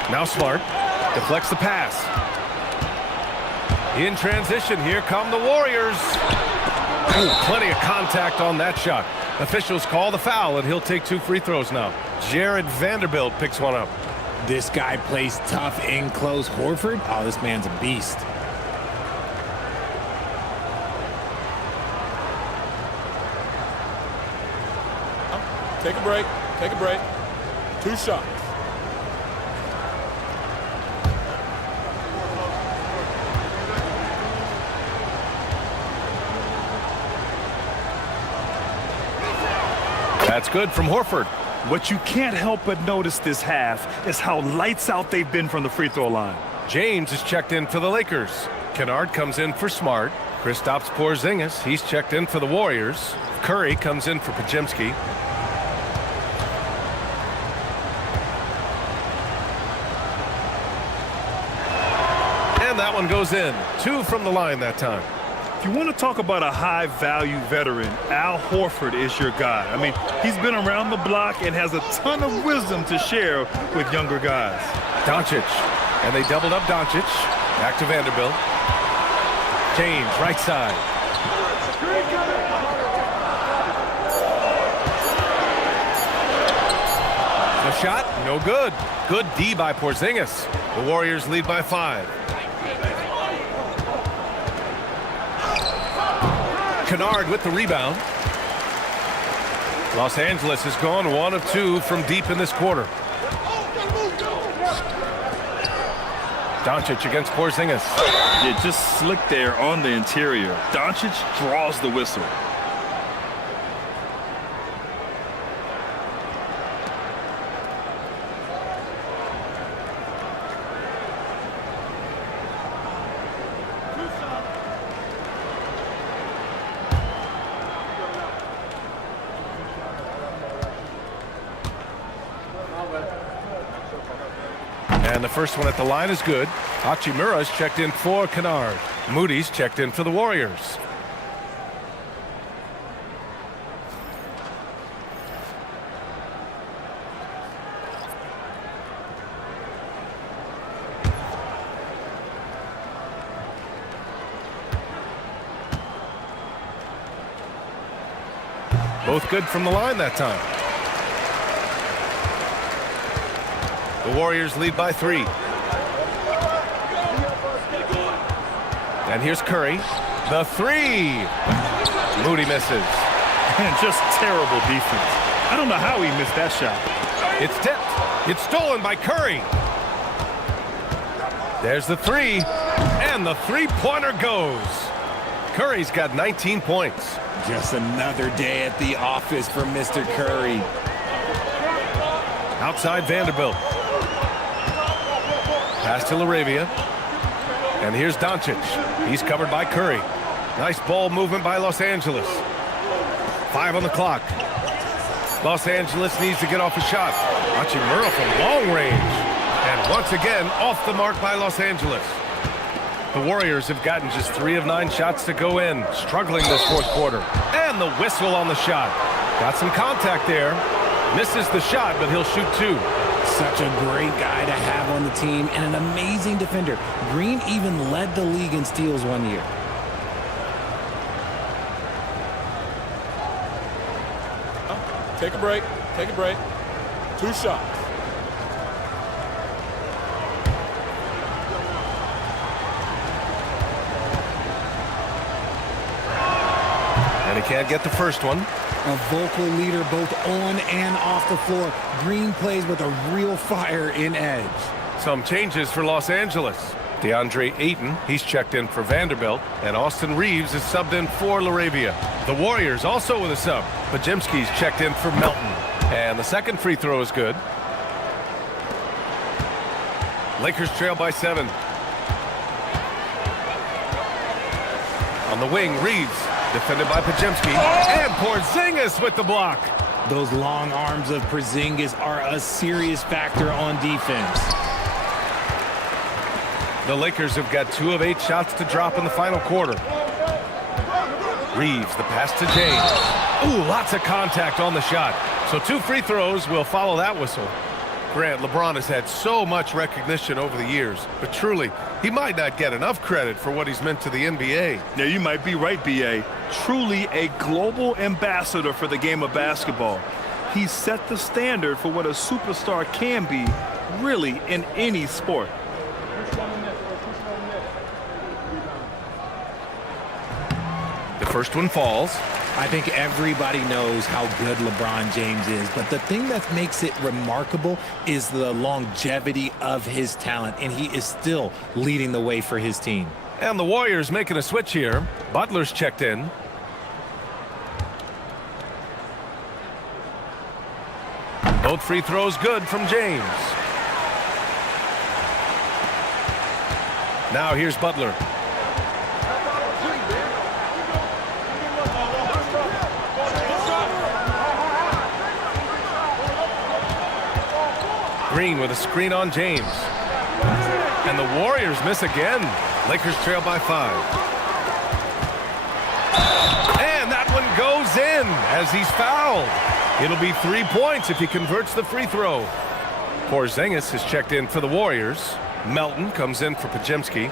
Now Smart deflects the pass. In transition, here come the Warriors. Ooh, plenty of contact on that shot. Officials call the foul, and he'll take 2 free throws now. Jared Vanderbilt picks one up. This guy plays tough in close. Horford, oh, this man's a beast. Take a break. Take a break. 2 shots. That's good from Horford. What you can't help but notice this half is how lights out they've been from the free throw line. James is checked in for the Lakers. Kennard comes in for Smart. Kristaps Porzingis, he's checked in for the Warriors. Curry comes in for Podziemski. And that one goes in. 2 from the line that time. If you want to talk about a high-value veteran, Al Horford is your guy. I mean, he's been around the block and has a ton of wisdom to share with younger guys. Doncic. And they doubled up Doncic. Back to Vanderbilt. James, right side. The shot, no good. Good D by Porzingis. The Warriors lead by 5. Kennard with the rebound. Los Angeles has gone 1 of 2 from deep in this quarter. Doncic against Porzingis. Yeah, just slick there on the interior. Doncic draws the whistle. And the first one at the line is good. Hachimura's checked in for Kennard. Moody's checked in for the Warriors. Both good from the line that time. The Warriors lead by 3. And here's Curry. The 3. Moody misses. And just terrible defense. I don't know how he missed that shot. It's tipped. It's stolen by Curry. There's the 3. And the 3-pointer goes. Curry's got 19 points. Just another day at the office for Mr. Curry. Outside Vanderbilt. Pass to LaRavia. And here's Doncic. He's covered by Curry. Nice ball movement by Los Angeles. 5 on the clock. Los Angeles needs to get off a shot. Hachimura from long range. And once again, off the mark by Los Angeles. The Warriors have gotten just 3 of 9 shots to go in, struggling this fourth quarter. And the whistle on the shot. Got some contact there. Misses the shot, but he'll shoot 2. Such a great guy to have on the team and an amazing defender. Green even led the league in steals one year. Take a break. Take a break. 2 shots. And he can't get the first one. A vocal leader both on and off the floor. Green plays with a real fire in edge. Some changes for Los Angeles. DeAndre Ayton, he's checked in for Vanderbilt, and Austin Reeves is subbed in for LaRavia. The Warriors also with a sub. Pajemski's checked in for Melton. And the second free throw is good. Lakers trail by 7. On the wing, Reeves, defended by Pajemski, and Porzingis with the block. Those long arms of Porzingis are a serious factor on defense. The Lakers have got 2 of 8 shots to drop in the final quarter. Reeves, the pass to James. Ooh, lots of contact on the shot. So 2 free throws will follow that whistle. Grant, LeBron has had so much recognition over the years, but truly, he might not get enough credit for what he's meant to the NBA. Now, you might be right, B.A. Truly a global ambassador for the game of basketball. He set the standard for what a superstar can be, really, in any sport. The first one falls. I think everybody knows how good LeBron James is, but the thing that makes it remarkable is the longevity of his talent, and he is still leading the way for his team. And the Warriors making a switch here. Butler's checked in. Both free throws good from James. Now here's Butler. Green with a screen on James. And the Warriors miss again. Lakers trail by 5. And that one goes in as he's fouled. It'll be 3 points if he converts the free throw. Porzingis has checked in for the Warriors. Melton comes in for Pajemski.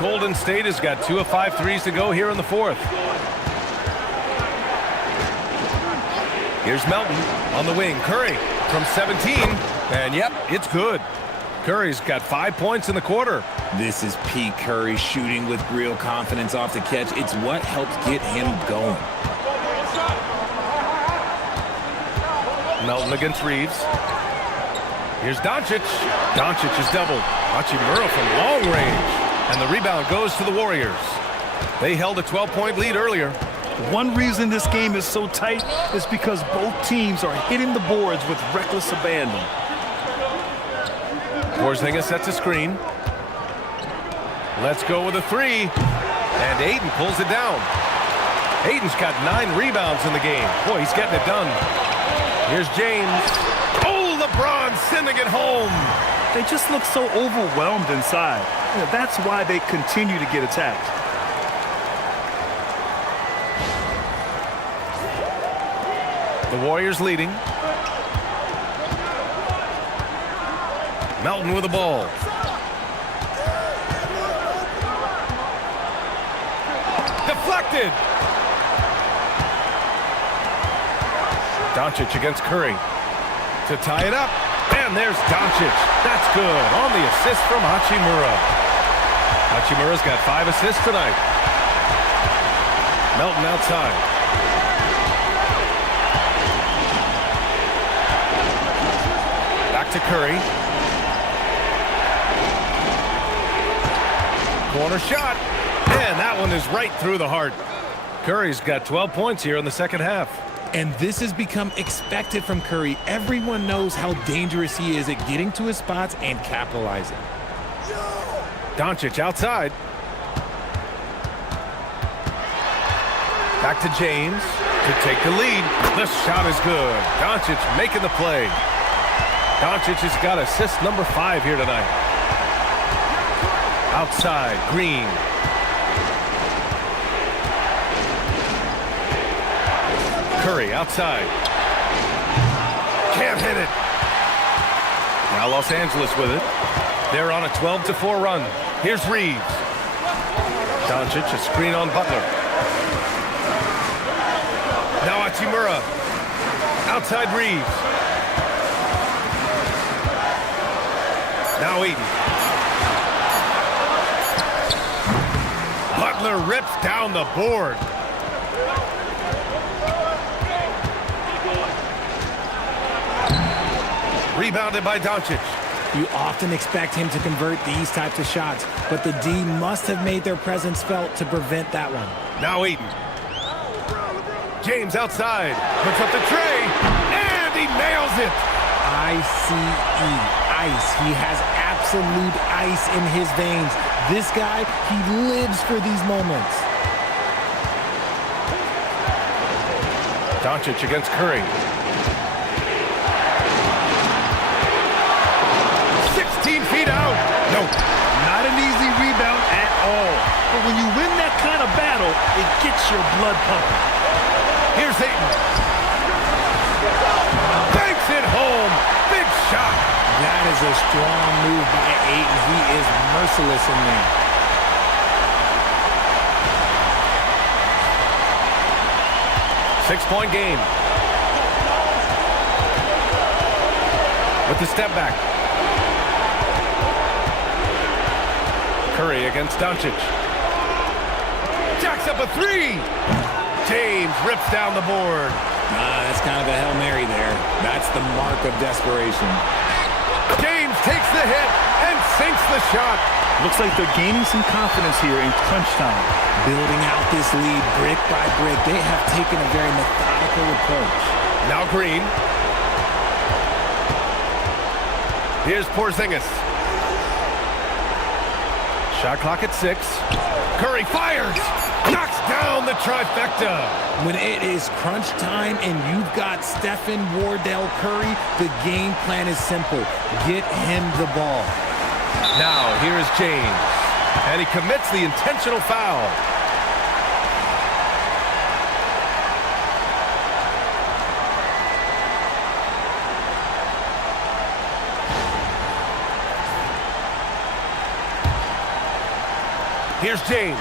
Golden State has got 2 of 5 threes to go here in the fourth. Here's Melton on the wing. Curry from 17. And yep, it's good. Curry's got 5 points in the quarter. This is P. Curry shooting with real confidence off the catch. It's what helps get him going. Melton against Reeves. Here's Doncic. Doncic is doubled. Hachimura from long range. And the rebound goes to the Warriors. They held a 12-point lead earlier. One reason this game is so tight is because both teams are hitting the boards with reckless abandon. Porzingis sets a screen. Let's go with a 3. And Ayton pulls it down. Ayton's got 9 rebounds in the game. Boy, he's getting it done. Here's James. Oh, LeBron sending it home. They just look so overwhelmed inside. You know, that's why they continue to get attacked. The Warriors leading. Melton with the ball. Deflected. Doncic against Curry to tie it up. And there's Doncic. That's good on the assist from Hachimura. Hachimura's got 5 assists tonight. Melton outside. to Curry. Corner shot. And that one is right through the heart. Curry's got 12 points here in the second half. And this has become expected from Curry. Everyone knows how dangerous he is at getting to his spots and capitalizing. Doncic outside. Back to James to take the lead. The shot is good. Doncic making the play. Doncic has got assist number 5 here tonight. Outside, Green. Curry outside. Can't hit it. Now Los Angeles with it. They're on a 12-4 run. Here's Reeves. Doncic, a screen on Butler. Now Hachimura. Outside Reeves. Now Eaton. Butler rips down the board. Rebounded by Doncic. You often expect him to convert these types of shots, but the D must have made their presence felt to prevent that one. Now Eaton. James outside. Puts up the tray. And he nails it. ICE. Ice. He has absolute ice in his veins. This guy, he lives for these moments. Doncic against Curry. 16 feet out. No. Not an easy rebound at all. But when you win that kind of battle, it gets your blood pumping. Here's Ayton. Banks it home. Big shot. That is a strong move by Ayton. He is merciless in there. Six-point game. With the step back. Curry against Doncic. Jacks up a 3. James rips down the board. That's kind of a Hail Mary there. That's the mark of desperation. James takes the hit and sinks the shot. Looks like they're gaining some confidence here in crunch time. Building out this lead brick by brick. They have taken a very methodical approach. Now Green. Here's Porzingis. Shot clock at 6. Curry fires. Knocks down the trifecta. When it is crunch time and you've got Stephen Wardell Curry, the game plan is simple. Get him the ball. Now here is James. And he commits the intentional foul. Here's James.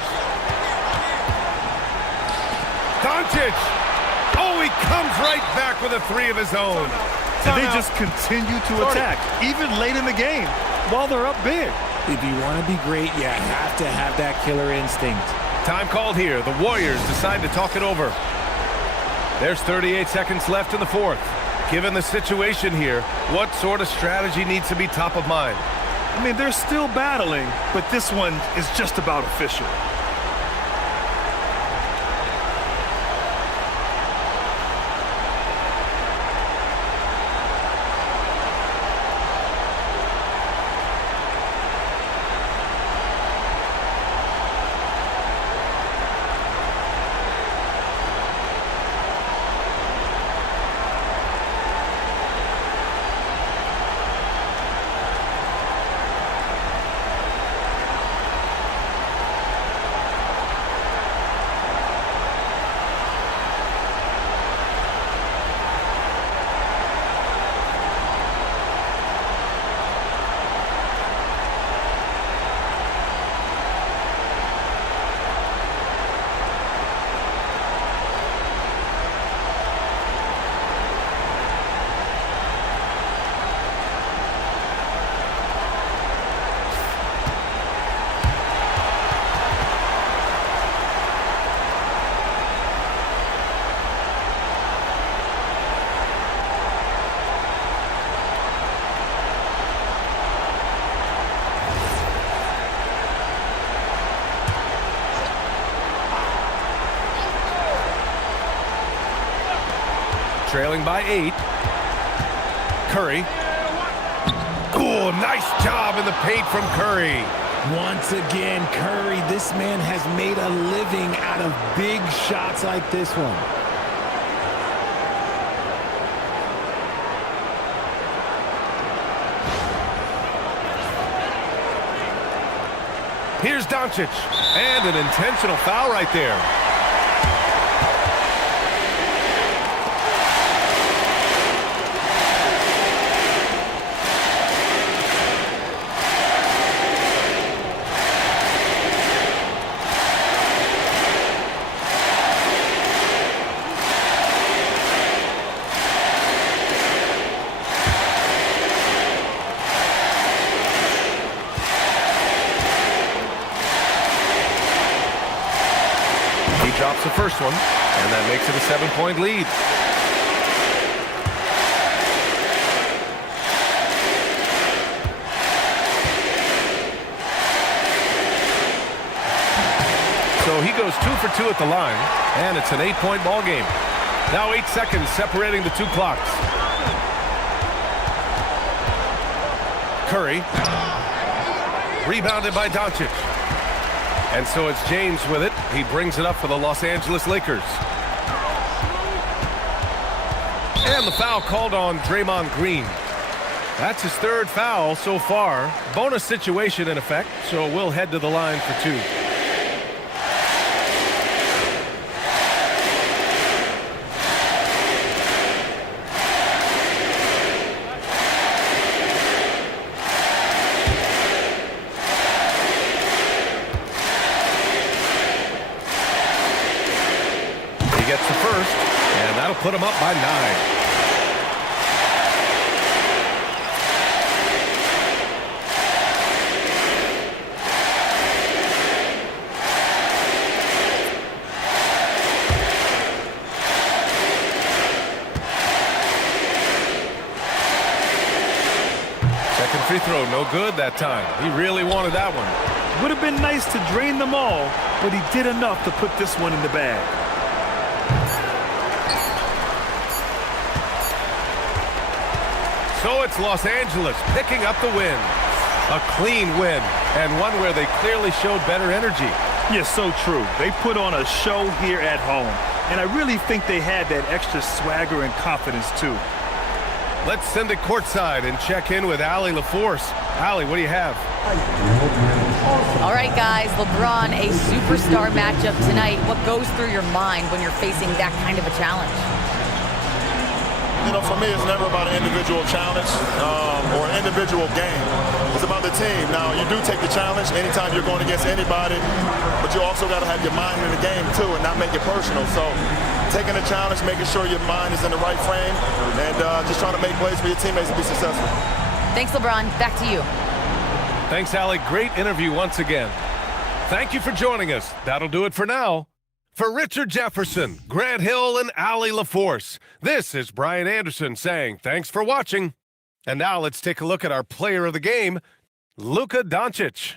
Doncic. Oh, he comes right back with a 3 of his own. And they just continue to attack, even late in the game, while they're up big. If you want to be great, you have to have that killer instinct. Time called here. The Warriors decide to talk it over. There's 38 seconds left in the fourth. Given the situation here, what sort of strategy needs to be top of mind? I mean, they're still battling, but this one is just about official. trailing by 8. Curry. Oh, nice job in the paint from Curry. Once again, Curry, this man has made a living out of big shots like this one. Here's Doncic, and an intentional foul right there. Drops the first one, and that makes it a 7-point lead. So he goes 2 for 2 at the line, and it's an 8-point ball game. Now 8 seconds separating the two clocks. Curry. Rebounded by Doncic. And so it's James with it. He brings it up for the Los Angeles Lakers. And the foul called on Draymond Green. That's his 3rd foul so far. Bonus situation in effect, so we'll head to the line for 2. Gets the first, and that'll put him up by 9. Second free throw, no good that time. He really wanted that one. Would have been nice to drain them all, but he did enough to put this one in the bag. So it's Los Angeles picking up the win. A clean win, and one where they clearly showed better energy. Yes, so true. They put on a show here at home, and I really think they had that extra swagger and confidence, too. Let's send it courtside and check in with Allie LaForce. Allie, what do you have? All right, guys, LeBron, a superstar matchup tonight. What goes through your mind when you're facing that kind of a challenge? You know, for me, it's never about an individual challenge or an individual game. It's about the team. Now, you do take the challenge anytime you're going against anybody, but you also got to have your mind in the game, too, and not make it personal. So taking the challenge, making sure your mind is in the right frame, and just trying to make plays for your teammates to be successful. Thanks, LeBron. Back to you. Thanks, Allie. Great interview once again. Thank you for joining us. That'll do it for now. For Richard Jefferson, Grant Hill, and Allie LaForce, this is Brian Anderson saying thanks for watching. And now let's take a look at our player of the game, Luka Doncic.